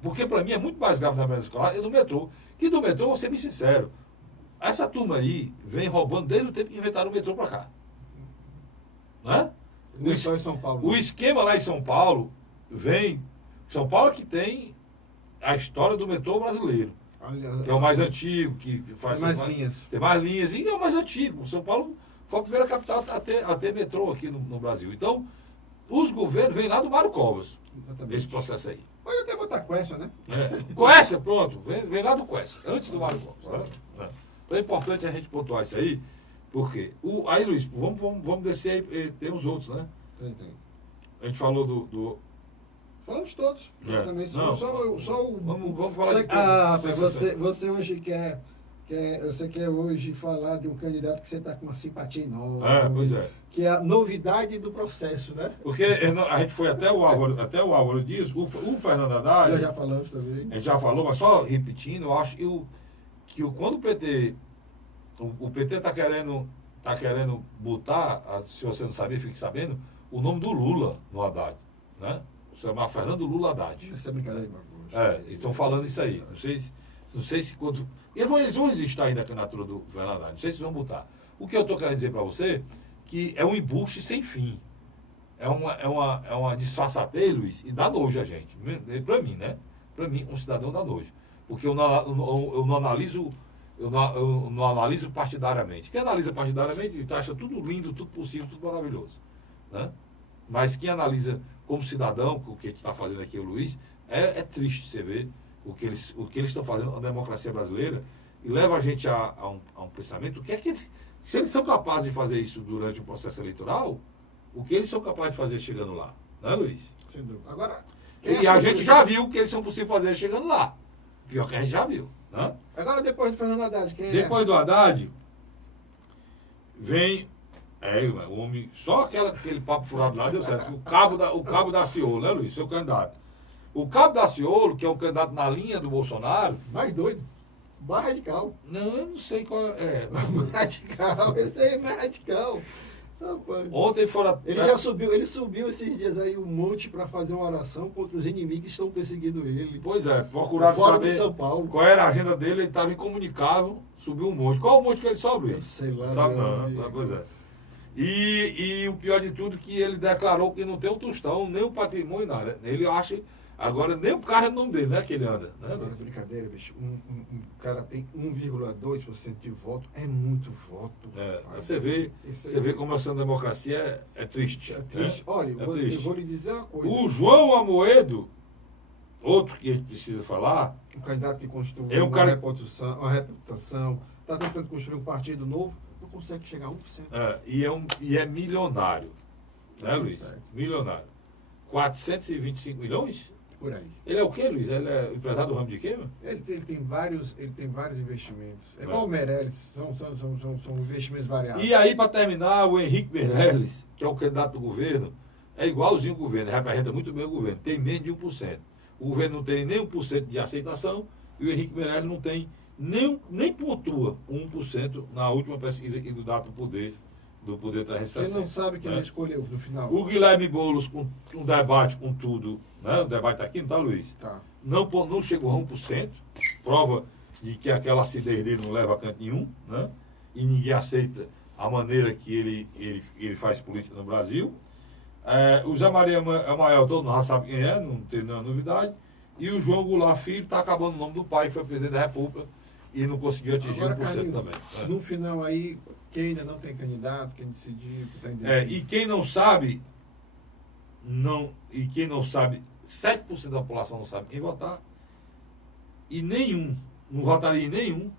Porque para mim é muito mais grave na merenda escolar e no metrô. Que do metrô, vou ser bem sincero, essa turma aí vem roubando desde o tempo que inventaram o metrô para cá. Né? não é só em São Paulo. O esquema lá em São Paulo vem... São Paulo é que tem a história do metrô brasileiro. Que é o mais antigo, que faz... Tem mais linhas. Tem mais linhas, e é o mais antigo. São Paulo foi a primeira capital a ter metrô aqui no Brasil. Então, os governos vêm lá do Mário Covas. Exatamente. Esse processo aí. Pode até botar com essa, né? Coessa, pronto. Vem lá do Coessa, antes do Mário Covas. Né? Então é importante a gente pontuar isso aí, porque... Aí, Luiz, vamos descer aí, tem os outros, né? Tem. A gente falou do Falamos de todos. Também. Não, só o... Vamos falar de todos. Você hoje você quer hoje falar de um candidato que você está com uma simpatia enorme. Pois é. Que é a novidade do processo, né? Porque a gente foi até o Álvaro Dias, o Fernando Haddad... Já falamos também. A gente já falou, mas só repetindo, eu acho que quando o PT está querendo botar, se você não sabia, fique sabendo, o nome do Lula no Haddad, né? Se chama Fernando Lula Haddad. Essa é brincadeira de magoa. Eles estão falando isso aí. Não sei se quando... Eles vão existir ainda na candidatura do Fernando Haddad. Não sei se vão botar. O que eu estou querendo dizer para você que é um embuste sem fim. É uma disfarçatez, Luiz, e dá nojo a gente. Para mim, né? Para mim, um cidadão dá nojo. Porque eu não analiso partidariamente. Quem analisa partidariamente acha tudo lindo, tudo possível, tudo maravilhoso. Né? Mas quem analisa como cidadão, o que a gente está fazendo aqui, o Luiz, é triste você ver o que eles estão fazendo na democracia brasileira e leva a gente a um pensamento, se eles são capazes de fazer isso durante um processo eleitoral, o que eles são capazes de fazer chegando lá, né, Luiz? Sem dúvida. Agora, e a gente já viu que eles são possíveis de fazer chegando lá. Pior que a gente já viu. Né? Agora, depois do Fernando Haddad, quem é? Depois do Haddad, vem... o homem... Só aquele papo furado lá deu certo. O cabo da Ciolo, né, Luiz? Seu candidato. O cabo da Ciolo, que é um candidato na linha do Bolsonaro... Mais doido. Mais radical. Não, eu não sei qual é. Radical, esse aí é mais radical. Rapaz. Ontem fora... Ele subiu esses dias aí um monte para fazer uma oração contra os inimigos que estão perseguindo ele. Pois é, procuraram fora saber de São Paulo. Qual era a agenda dele, ele estava incomunicável, subiu um monte. Qual o monte que ele sobe? Eu sei lá. Sabe não, pois é. E o pior de tudo que ele declarou que não tem um tostão, nem o patrimônio, nada. Ele acha, agora nem o carro é o nome dele, né, que ele anda. Né? Agora, brincadeira, bicho. Um cara tem 1,2% de voto, é muito voto. Você vê como essa democracia é triste. É triste. Né? Olha, triste. eu vou lhe dizer uma coisa. O João Amoedo, outro que a gente precisa falar, Um candidato que construiu É um cara- uma reputação, está tentando construir um partido novo, não consegue chegar a 1%. e é milionário. Né, Luiz? Certo. Milionário. 425 milhões? Por aí. Ele é o quê, Luiz? Ele é empresário do ramo de quê? Meu? Ele tem vários investimentos. É igual o Meirelles, são investimentos variados. E aí, para terminar, o Henrique Meirelles, que é o candidato do governo, é igualzinho o governo, representa muito bem o governo, tem menos de 1%. O governo não tem nem 1% de aceitação e o Henrique Meirelles não tem nem pontua 1% na última pesquisa aqui do Dado do Poder 360. Você não sabe quem né? ele escolheu no final. O Guilherme Boulos, com um debate com tudo, né? O debate está aqui, não está, Luiz? Tá. Não chegou a 1%, prova de que aquela acidez dele não leva a canto nenhum, né? E ninguém aceita a maneira que ele faz política no Brasil. O Zé Maria Amael, todo mundo já sabe quem é, não tem nenhuma novidade. E o João Goulart Filho está acabando o nome do pai, que foi presidente da República e não conseguiu atingir Agora, 1% Carlinhos, também. No final aí, quem ainda não tem candidato, quem decidiu, que está E quem não sabe, 7% da população não sabe quem votar, e não votaria em nenhum.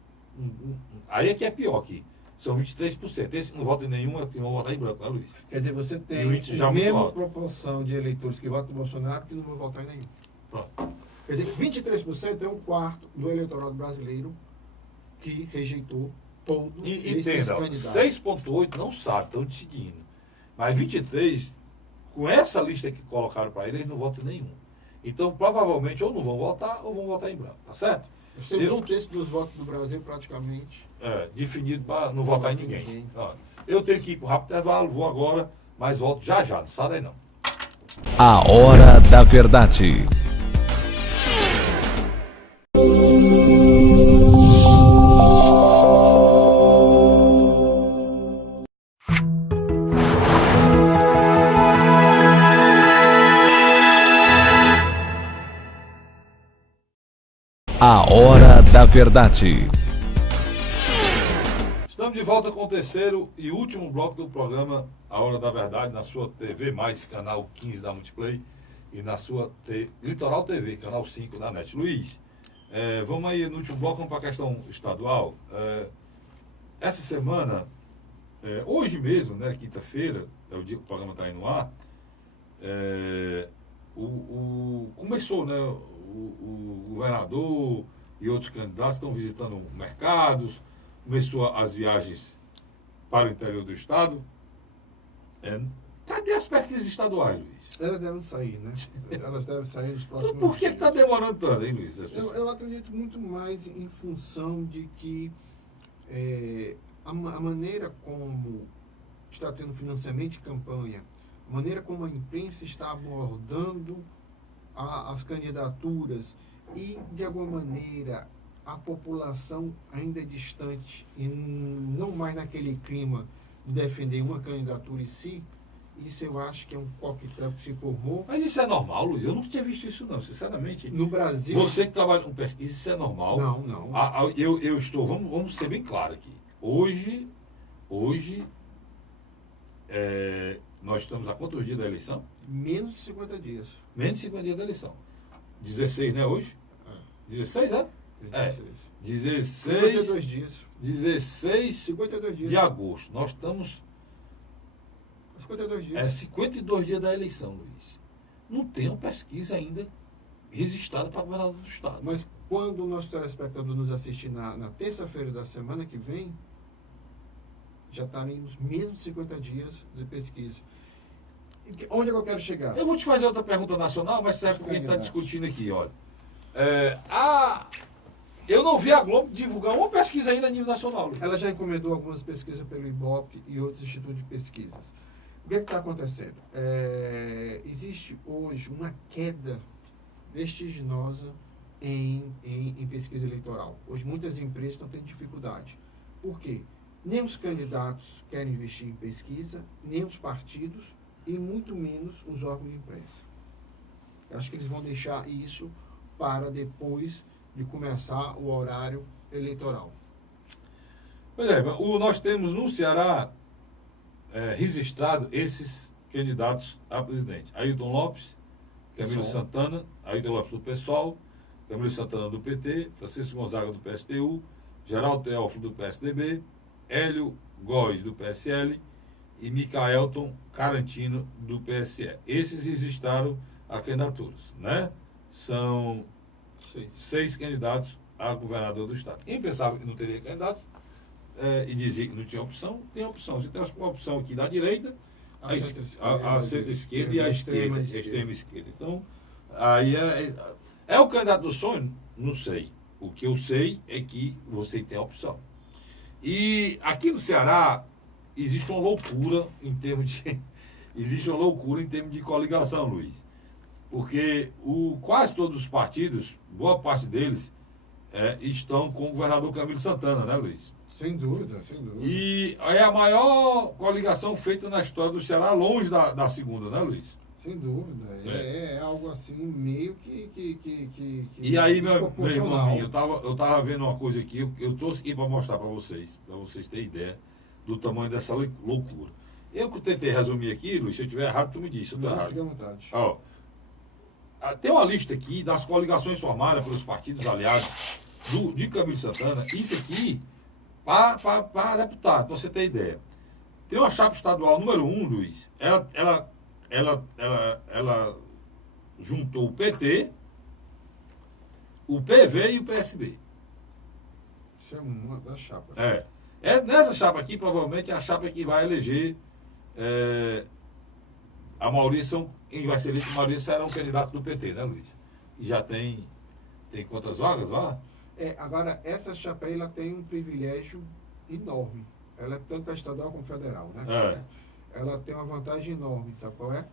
Aí é que é pior aqui. São 23%. Esse que não vota em nenhum é que vão votar em branco, né, Luiz? Quer dizer, você tem E o índice já a muito mesma alto. proporção de eleitores que votam no Bolsonaro que não vão votar em nenhum. Pronto. Quer dizer, 23% é um quarto do eleitorado brasileiro que rejeitou todos E esses entenda, candidatos. 6,8% não sabe, estão decidindo. Mas 23%, com essa lista que colocaram para ele, eles não votam em nenhum. Então, provavelmente, ou não vão votar, ou vão votar em branco, tá certo? Temos um terço dos votos do Brasil praticamente. Definido para não votar em ninguém. Eu tenho que ir para o rápido intervalo, vou agora, mas volto já, não sai daí não. A Hora da Verdade. A Hora da Verdade. Estamos de volta com o terceiro e último bloco do programa A Hora da Verdade, na sua TV Mais, canal 15 da Multiplay, e na sua Litoral TV, canal 5 da NET. Luiz, vamos aí no último bloco, vamos para a questão estadual. Essa semana, hoje mesmo, né, quinta-feira, é o dia que o programa está aí no ar, começou, né, o governador e outros candidatos estão visitando mercados, começou as viagens para o interior do estado. Cadê as pesquisas estaduais, Luiz? Elas devem sair, né? Elas devem sair nos próximos Então, por que dias. está demorando tanto, hein, Luiz? Eu acredito muito mais em função de que a maneira como está tendo financiamento de campanha, a maneira como a imprensa está abordando as candidaturas e, de alguma maneira, a população ainda é distante e não mais naquele clima de defender uma candidatura em si. Isso eu acho que é um coquetel que se formou. Mas isso é normal, Luiz? Eu nunca tinha visto isso, não, sinceramente. No Brasil... Você que trabalha com pesquisa, isso é normal? Não. Eu estou... Vamos ser bem claro aqui. Hoje nós estamos a quantos dias da eleição? Menos de 50 dias. Menos de 50 dias da eleição. 16, né, hoje? 16, é? 16. 52 dias. 16 52 dias. de agosto. Nós estamos... 52 dias. 52 dias da eleição, Luiz. Não tem uma pesquisa ainda registrada para governador do estado. Mas quando o nosso telespectador nos assistir na terça-feira da semana que vem, já estaremos menos de 50 dias de pesquisa. Onde é que eu quero chegar? Eu vou te fazer outra pergunta nacional, mas serve porque a gente está discutindo aqui, olha. Eu não vi a Globo divulgar uma pesquisa ainda a nível nacional, Luiz. Ela já encomendou algumas pesquisas pelo IBOP e outros institutos de pesquisas. O que é que está acontecendo? Existe hoje uma queda vertiginosa em pesquisa eleitoral. Hoje muitas empresas estão tendo dificuldade. Por quê? Nem os candidatos querem investir em pesquisa, nem os partidos e muito menos os órgãos de imprensa. Eu acho que eles vão deixar isso para depois de começar o horário eleitoral. Pois é, nós temos no Ceará registrado esses candidatos a presidente. Ailton Lopes, Camilo Santana, Ailton Lopes do PSOL, Camilo Santana do PT, Francisco Gonzaga do PSTU, Geraldo Teófilo do PSDB, Hélio Góes do PSL e Micaelton Carantino do PSE. Esses registraram as candidaturas, né? São 6 candidatos a governador do estado. Quem pensava que não teria candidatos e dizia que não tinha opção, tem opção. Você tem uma opção aqui da direita, a centro-esquerda e a extrema esquerda. Então, aí é o candidato do sonho? Não sei. O que eu sei é que você tem a opção. E aqui no Ceará existe uma loucura em termos de coligação, Luiz. Porque quase todos os partidos, boa parte deles, estão com o governador Camilo Santana, né, Luiz? Sem dúvida, sem dúvida. E é a maior coligação feita na história do Ceará, longe da segunda, né, Luiz? Sem dúvida. É algo assim, meio que e aí, meu irmão, eu tava vendo uma coisa aqui, eu trouxe aqui para mostrar para vocês terem ideia do tamanho dessa loucura. Eu que tentei resumir aqui, Luiz, se eu estiver errado, tu me diz, se eu estou errado. Fique à vontade. Ó, tem uma lista aqui das coligações formadas pelos partidos aliados de Camilo Santana. Isso aqui, para deputado, para você ter ideia. Tem uma chapa estadual número 1, Luiz. Ela juntou o PT, o PV e o PSB. Isso é uma das chapas. Nessa chapa aqui, provavelmente, é a chapa que vai eleger a maioria quem vai ser eleito, a maioria será um candidato do PT, né, Luiz? E já tem quantas vagas lá? Agora, essa chapa aí, ela tem um privilégio enorme. Ela é tanto estadual como federal, né? Ela tem uma vantagem enorme, sabe qual é?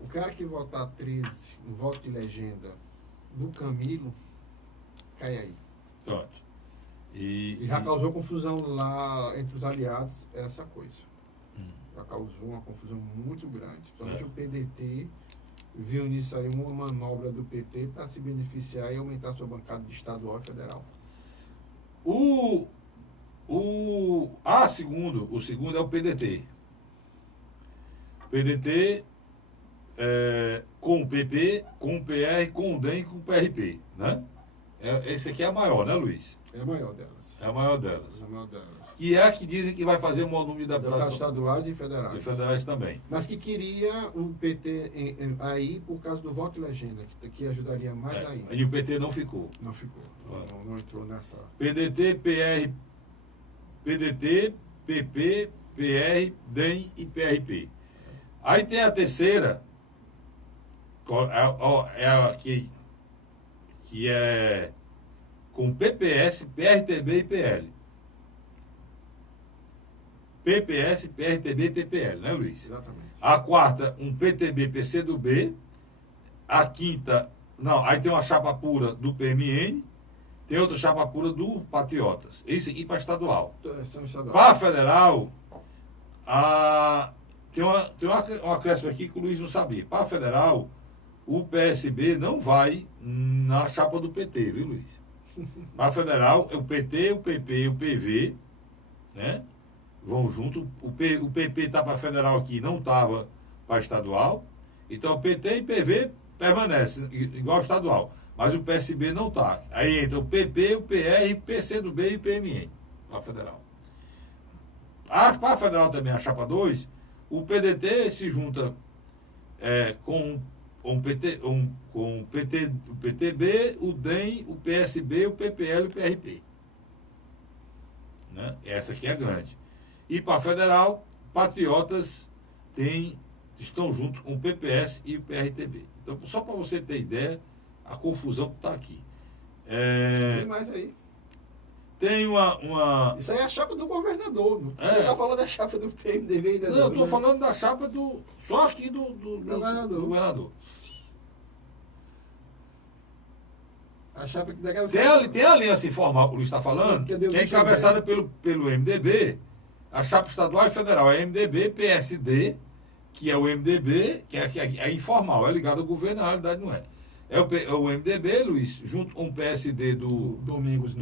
O cara que votar 13 no voto de legenda do Camilo, cai aí. Pronto. E já causou confusão lá entre os aliados, essa coisa. Já causou uma confusão muito grande. Principalmente o PDT viu nisso aí uma manobra do PT para se beneficiar e aumentar sua bancada de estadual e federal. O segundo é o PDT. PDT com o PP, com o PR, com o DEM e com o PRP, né? Esse aqui é a maior, né, Luiz? É a maior delas. É a maior delas. É a maior delas. Que é a que dizem que vai fazer o maior número de deputados estaduais e federais. E federais também. Mas que queria o PT aí por causa do voto de legenda, que ajudaria mais ainda. E o PT não ficou. Não ficou. Não entrou nessa. PDT, PP, PR, DEM e PRP. Aí tem a terceira, que é com PPS, PRTB e PL. PPS, PRTB e PPL, né, Luiz? Exatamente. A quarta, um PTB, PCdoB. A quinta, aí tem uma chapa pura do PMN. Tem outra chapa pura do Patriotas. Isso aqui para estadual. Para federal, tem uma acréscimo aqui que o Luiz não sabia. Para federal, o PSB não vai na chapa do PT, viu, Luiz? Para federal, o PT, o PP e o PV, né? Vão junto. O PP está para federal aqui, não estava para estadual. Então, o PT e PV permanecem igual ao estadual. Mas o PSB não está. Aí entra o PP, o PR, o PCdoB e o PMN para federal. Para a federal também, a chapa 2, o PDT se junta com o PTB, o DEM, o PSB, o PPL e o PRP. Né? Essa aqui é grande. E para a federal, Patriotas estão junto com o PPS e o PRTB. Então, só para você ter ideia, a confusão que está aqui. Tem mais aí. Tem Isso aí é a chapa do governador. Você está falando da chapa do PMDB ainda não? Eu estou falando da chapa só aqui do governador. A chapa que tem a aliança informal que o Luiz está falando, que é encabeçada pelo MDB A chapa estadual e federal é MDB, PSD, que é o MDB, que é informal, é ligado ao governo, na realidade não é. É o MDB, Luiz, junto com o PSD do Domingos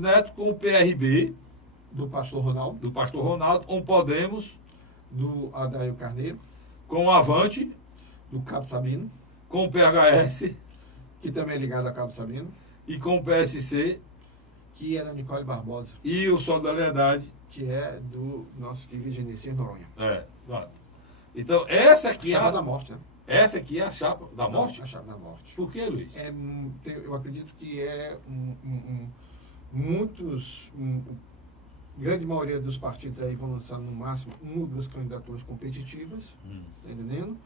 Neto, com o PRB, do pastor Ronaldo, com o Podemos, do Adair Carneiro, com o Avante, do Cabo Sabino, com o PHS que também é ligado a Cabo Sabino, e com o PSC que é da Nicole Barbosa, e o Solidariedade. que é do nosso querido Genesi Noronha. Pronto. Então, essa aqui Chapa da morte, né? Essa aqui é a chapa da morte? A chapa da morte. Por que, Luiz? Eu acredito que grande maioria dos partidos aí vão lançar no máximo uma ou duas candidaturas competitivas, tá entendendo?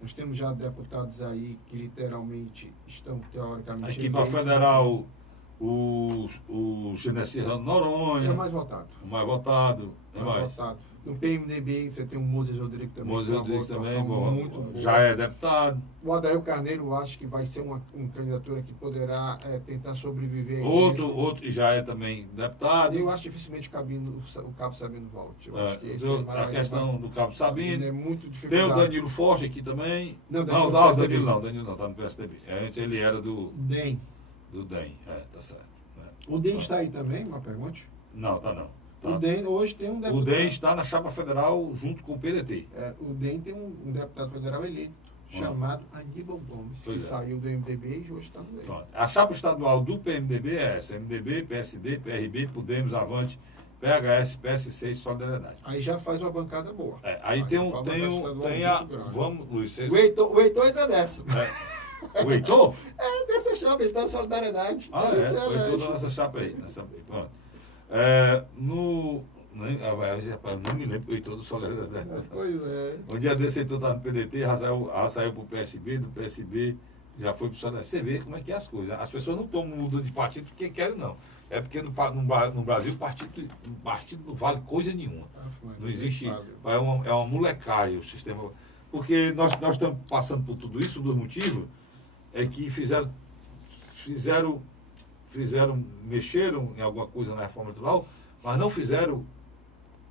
Nós temos já deputados aí que literalmente estão teoricamente... Aqui para federal, o Genesi Noronha. É o mais votado. O mais votado. É mais. Votado. No PMDB você tem o Moses Rodrigues também. Moses Rodrigues também, muito boa. Já é deputado. O Adair Carneiro, eu acho que vai ser uma candidatura que poderá tentar sobreviver. Outro já é também deputado. Eu acho dificilmente o Cabo Sabino volte. Eu acho que a questão do Cabo Sabino. É muito difícil. Tem o Danilo Forte aqui também. Danilo não, está no PSDB. Antes ele era do DEM. Do DEM, tá certo. O DEM está aí também, uma pergunta? Não, tá não. Tá. O DEM hoje tem um deputado. O DEM está na chapa federal junto com o PDT. O DEM tem um deputado federal eleito, chamado Aníbal Gomes, que saiu do MDB e hoje está no DEM. Pronto. A chapa estadual do PMDB é essa: MDB, PSD, PRB, Podemos, Avante, PHS, PSC e Solidariedade. Aí já faz uma bancada boa. Aí tem a... Vamos, Luiz. O Heitor entra dessa. O Heitor? Dessa chapa, ele está na Solidariedade. O Heitor está nessa chapa aí. Pronto. Não me lembro o Heitor do Solidariedade. Pois é. Um dia desse Heitor estava no PDT, já saiu para o PSB, do PSB já foi para o Solidariedade. Você vê como é que é as coisas. As pessoas não tomam muda de partido porque querem, não. É porque no Brasil o partido não vale coisa nenhuma. Não existe. É uma molecagem o sistema. Porque nós estamos passando por tudo isso, dos motivos, é que mexeram em alguma coisa na reforma eleitoral, mas não fizeram.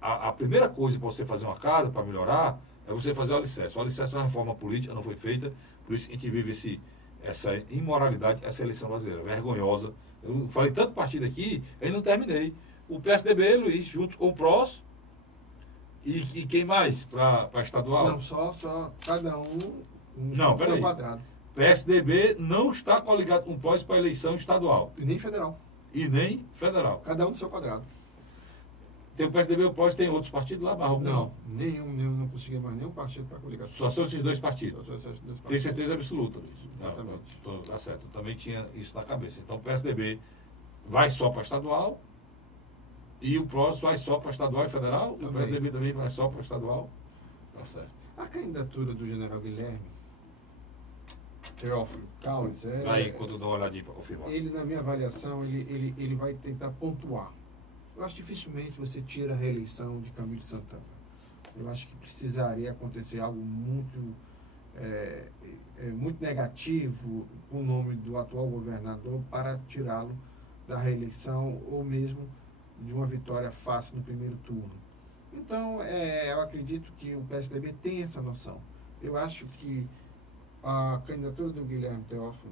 A primeira coisa para você fazer uma casa, para melhorar, é você fazer o alicerce. O alicerce é uma reforma política, não foi feita, por isso que a gente vive essa imoralidade, essa eleição brasileira, vergonhosa. Eu falei tanto partido aqui, eu não terminei. O PSDB, Luiz, junto com o PROS, e quem mais para estadual? Não, só cada um no seu quadrado. PSDB não está coligado com o PROS para a eleição estadual. E nem federal. Cada um no seu quadrado. Tem o PSDB e o PROS, tem outros partidos lá, Barroco? Não, não consegui mais nenhum partido para coligação. Só são esses dois partidos? Tem certeza absoluta? Exatamente. Tá certo, eu também tinha isso na cabeça. Então o PSDB vai só para estadual e o PROS vai só para estadual e federal? Também. O PSDB também vai só para estadual? Tá certo. A candidatura do general Guilherme Teófilo Caule, Aí, quando eu dou uma olhadinha para confirmar. Ele, na minha avaliação, ele vai tentar pontuar. Eu acho que dificilmente você tira a reeleição de Camilo Santana. Eu acho que precisaria acontecer algo muito negativo com o nome do atual governador para tirá-lo da reeleição ou mesmo de uma vitória fácil no primeiro turno. Então, eu acredito que o PSDB tem essa noção. Eu acho que a candidatura do Guilherme Teófilo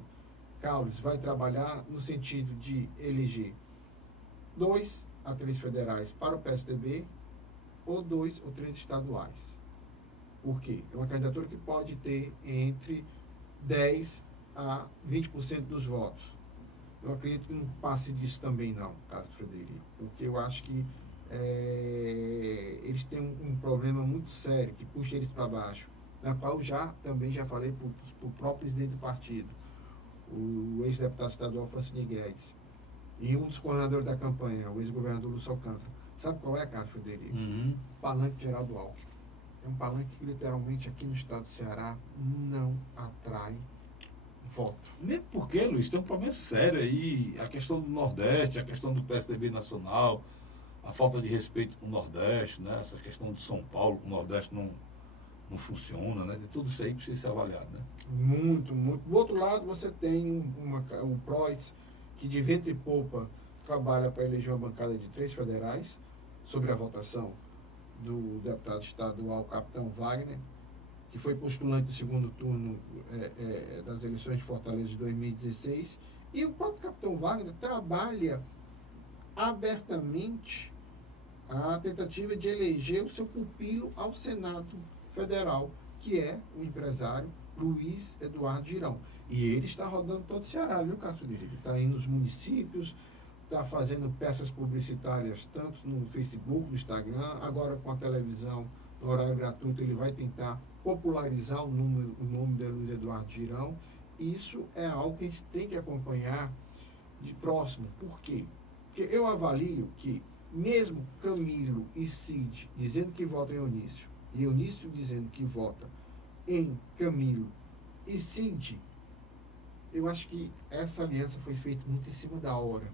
Caule vai trabalhar no sentido de eleger 2 a 3 federais para o PSDB ou 2 ou 3 estaduais. Por quê? É uma candidatura que pode ter entre 10% a 20% dos votos. Eu acredito que não passe disso também não, Carlos Frederico, porque eu acho que eles têm um problema muito sério que puxa eles para baixo, na qual também já falei para o próprio presidente do partido, o ex-deputado estadual Francine Guedes, e um dos coordenadores da campanha, o ex-governador Lúcio Alcântara. Sabe qual é, Carlos Frederico? Palanque Geraldo Alckmin. É um palanque que literalmente aqui no estado do Ceará não atrai voto. Mesmo porque, Luiz, tem um problema sério aí, a questão do Nordeste, a questão do PSDB nacional, a falta de respeito com o Nordeste, né? Essa questão de São Paulo, o Nordeste não funciona, né? De tudo isso aí precisa ser avaliado, né? Muito, muito. Do outro lado, você tem o PROS, que de vento e popa trabalha para eleger uma bancada de 3 federais sobre a votação. do deputado estadual Capitão Wagner, que foi postulante do segundo turno das eleições de Fortaleza de 2016, e o próprio Capitão Wagner trabalha abertamente a tentativa de eleger o seu pupilo ao Senado Federal, que é o empresário Luiz Eduardo Girão. E ele está rodando todo o Ceará, viu, Cássio Derigo? Está indo nos municípios, está fazendo peças publicitárias tanto no Facebook, no Instagram, agora com a televisão, no horário gratuito, ele vai tentar popularizar o nome de Luiz Eduardo Girão. Isso é algo que a gente tem que acompanhar de próximo. Por quê? Porque eu avalio que, mesmo Camilo e Cid dizendo que votam em Eunício, e Eunício dizendo que vota em Camilo e Cid, eu acho que essa aliança foi feita muito em cima da hora.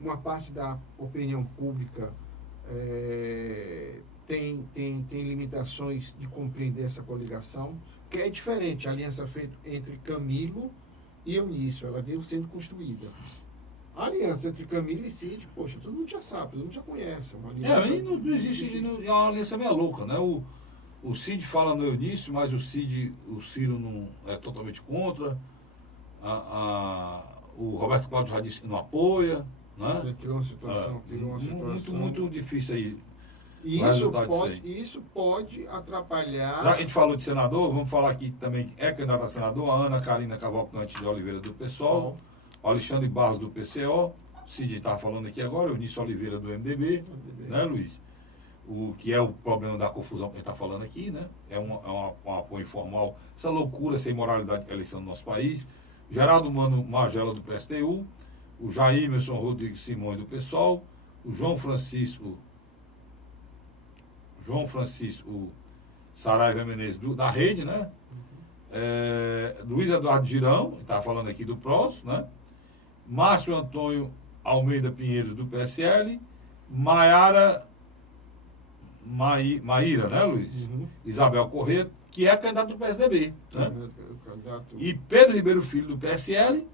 Uma parte da opinião pública tem limitações de compreender essa coligação, que é diferente. A aliança feita entre Camilo e Eunício, ela veio sendo construída. A aliança entre Camilo e Cid, poxa, todo mundo já sabe, todo mundo já conhece. Uma aliança, E não existe, é uma aliança meio louca, né? O Cid fala no Eunício, mas o Ciro não é totalmente contra. O Roberto Cláudio já disse que não apoia, né? Criou uma situação. Muito difícil aí. E isso pode atrapalhar. Já que a gente falou de senador, vamos falar aqui também que é candidata a senador, a Ana Carina Cavalcante de Oliveira do PSOL, o Alexandre Barros do PCO, o Cid estava falando aqui agora, o Eunício Oliveira do MDB, né, Luiz? O que é o problema da confusão que a gente está falando aqui, né? É um apoio informal, essa loucura, essa imoralidade que é a eleição do nosso país. Geraldo Mano Magela do PSTU, o Jairmerson Rodrigues Simões do PSOL, o João Francisco Saraiva Menezes da Rede, né? Luiz Eduardo Girão, estava falando aqui do PROS, né? Márcio Antônio Almeida Pinheiros do PSL, Maíra, né, Luiz? Uhum. Isabel Corrêa, que é candidato do PSDB, né? Candidato. E Pedro Ribeiro Filho do PSL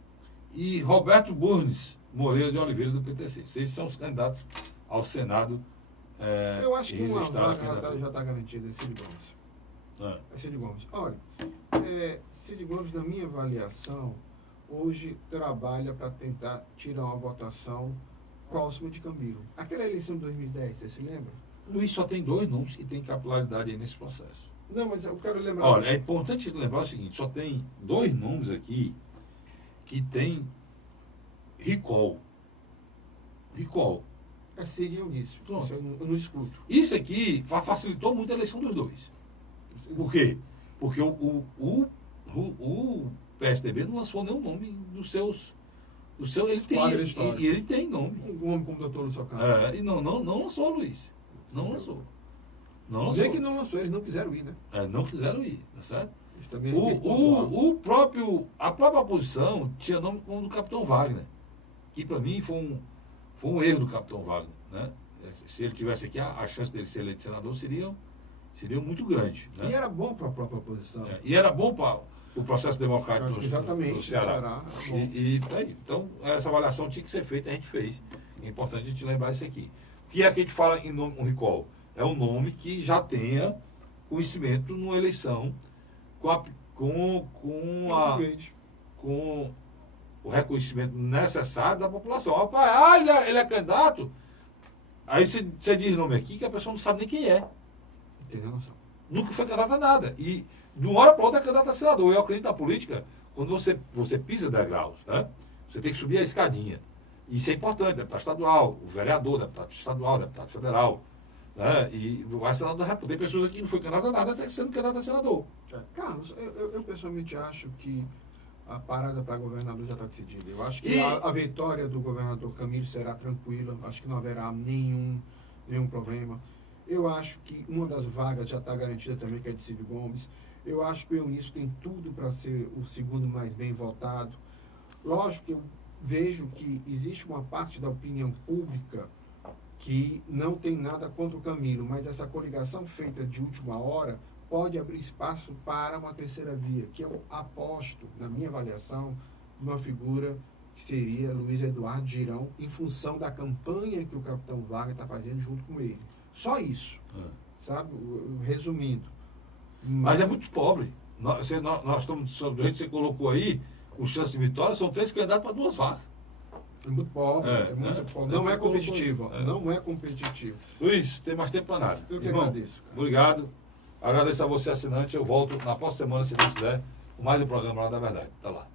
e Roberto Burnes Moreira de Oliveira do PTC. Esses são os candidatos ao Senado. Eu acho que uma vaga já está garantida, é Cid Gomes. É Cid Gomes. Olha, Cid Gomes, na minha avaliação, hoje trabalha para tentar tirar uma votação próxima de Camilo. Aquela eleição de 2010, você se lembra? Luiz, só tem 2 nomes que tem capilaridade aí nesse processo. Não, mas eu quero lembrar... Olha, é importante lembrar o seguinte, só tem 2 nomes aqui que tem recall. É Cid e Eunício. Pronto. Eu não escuto. Isso aqui facilitou muito a eleição dos 2. Por quê? Porque o PSDB não lançou nenhum nome dos seus... Ele tem nome. Um homem como o doutor Lúcio Carlos. E não lançou, Luiz. Não lançou. Vê que não lançou, eles não quiseram ir, né? Não quiseram ir, tá certo? A própria oposição tinha nome como do Capitão Wagner, que para mim foi um erro do Capitão Wagner, né? Se ele tivesse aqui, a chance dele ser eleito senador seria muito grande, né? E era bom para a própria oposição. E era bom para o processo democrático do Ceará. Então, essa avaliação tinha que ser feita, a gente fez. É importante a gente lembrar isso aqui. O que é que a gente fala em nome, um recall? É um nome que já tenha conhecimento numa eleição com o reconhecimento necessário da população. Ele é candidato. Aí você diz nome aqui que a pessoa não sabe nem quem é. Entendeu? Nunca foi candidato a nada. E de uma hora para outra é candidato a senador. Eu acredito na política, quando você pisa degraus, né? Você tem que subir a escadinha. Isso é importante, deputado estadual, o vereador, deputado estadual, deputado federal, né? E vai senador da República. Tem pessoas aqui que não foi candidato a nada, está sendo candidato a senador. Carlos, eu pessoalmente acho que a parada para governador já está decidida. Eu acho que a vitória do governador Camilo será tranquila, acho que não haverá nenhum problema. Eu acho que uma das vagas já está garantida também, que é de Cid Gomes. Eu acho que o Eunício tem tudo para ser o segundo mais bem votado. Lógico que eu vejo que existe uma parte da opinião pública que não tem nada contra o Camilo, mas essa coligação feita de última hora pode abrir espaço para uma terceira via, que eu aposto, na minha avaliação, numa figura que seria Luiz Eduardo Girão, em função da campanha que o Capitão Wagner está fazendo junto com ele. Só isso, sabe? Resumindo. Mas é muito pobre. Nós estamos, do jeito que você colocou aí, com chance de vitória, são 3 candidatos para 2 vagas. É muito pobre, é muito pobre. Não é competitivo. Não é competitivo. Luiz, tem mais tempo para nada. Eu que Irmão, agradeço. Cara. Obrigado. Agradeço a você, assinante. Eu volto na próxima semana, se Deus quiser, com mais um programa lá da Verdade. Tá lá.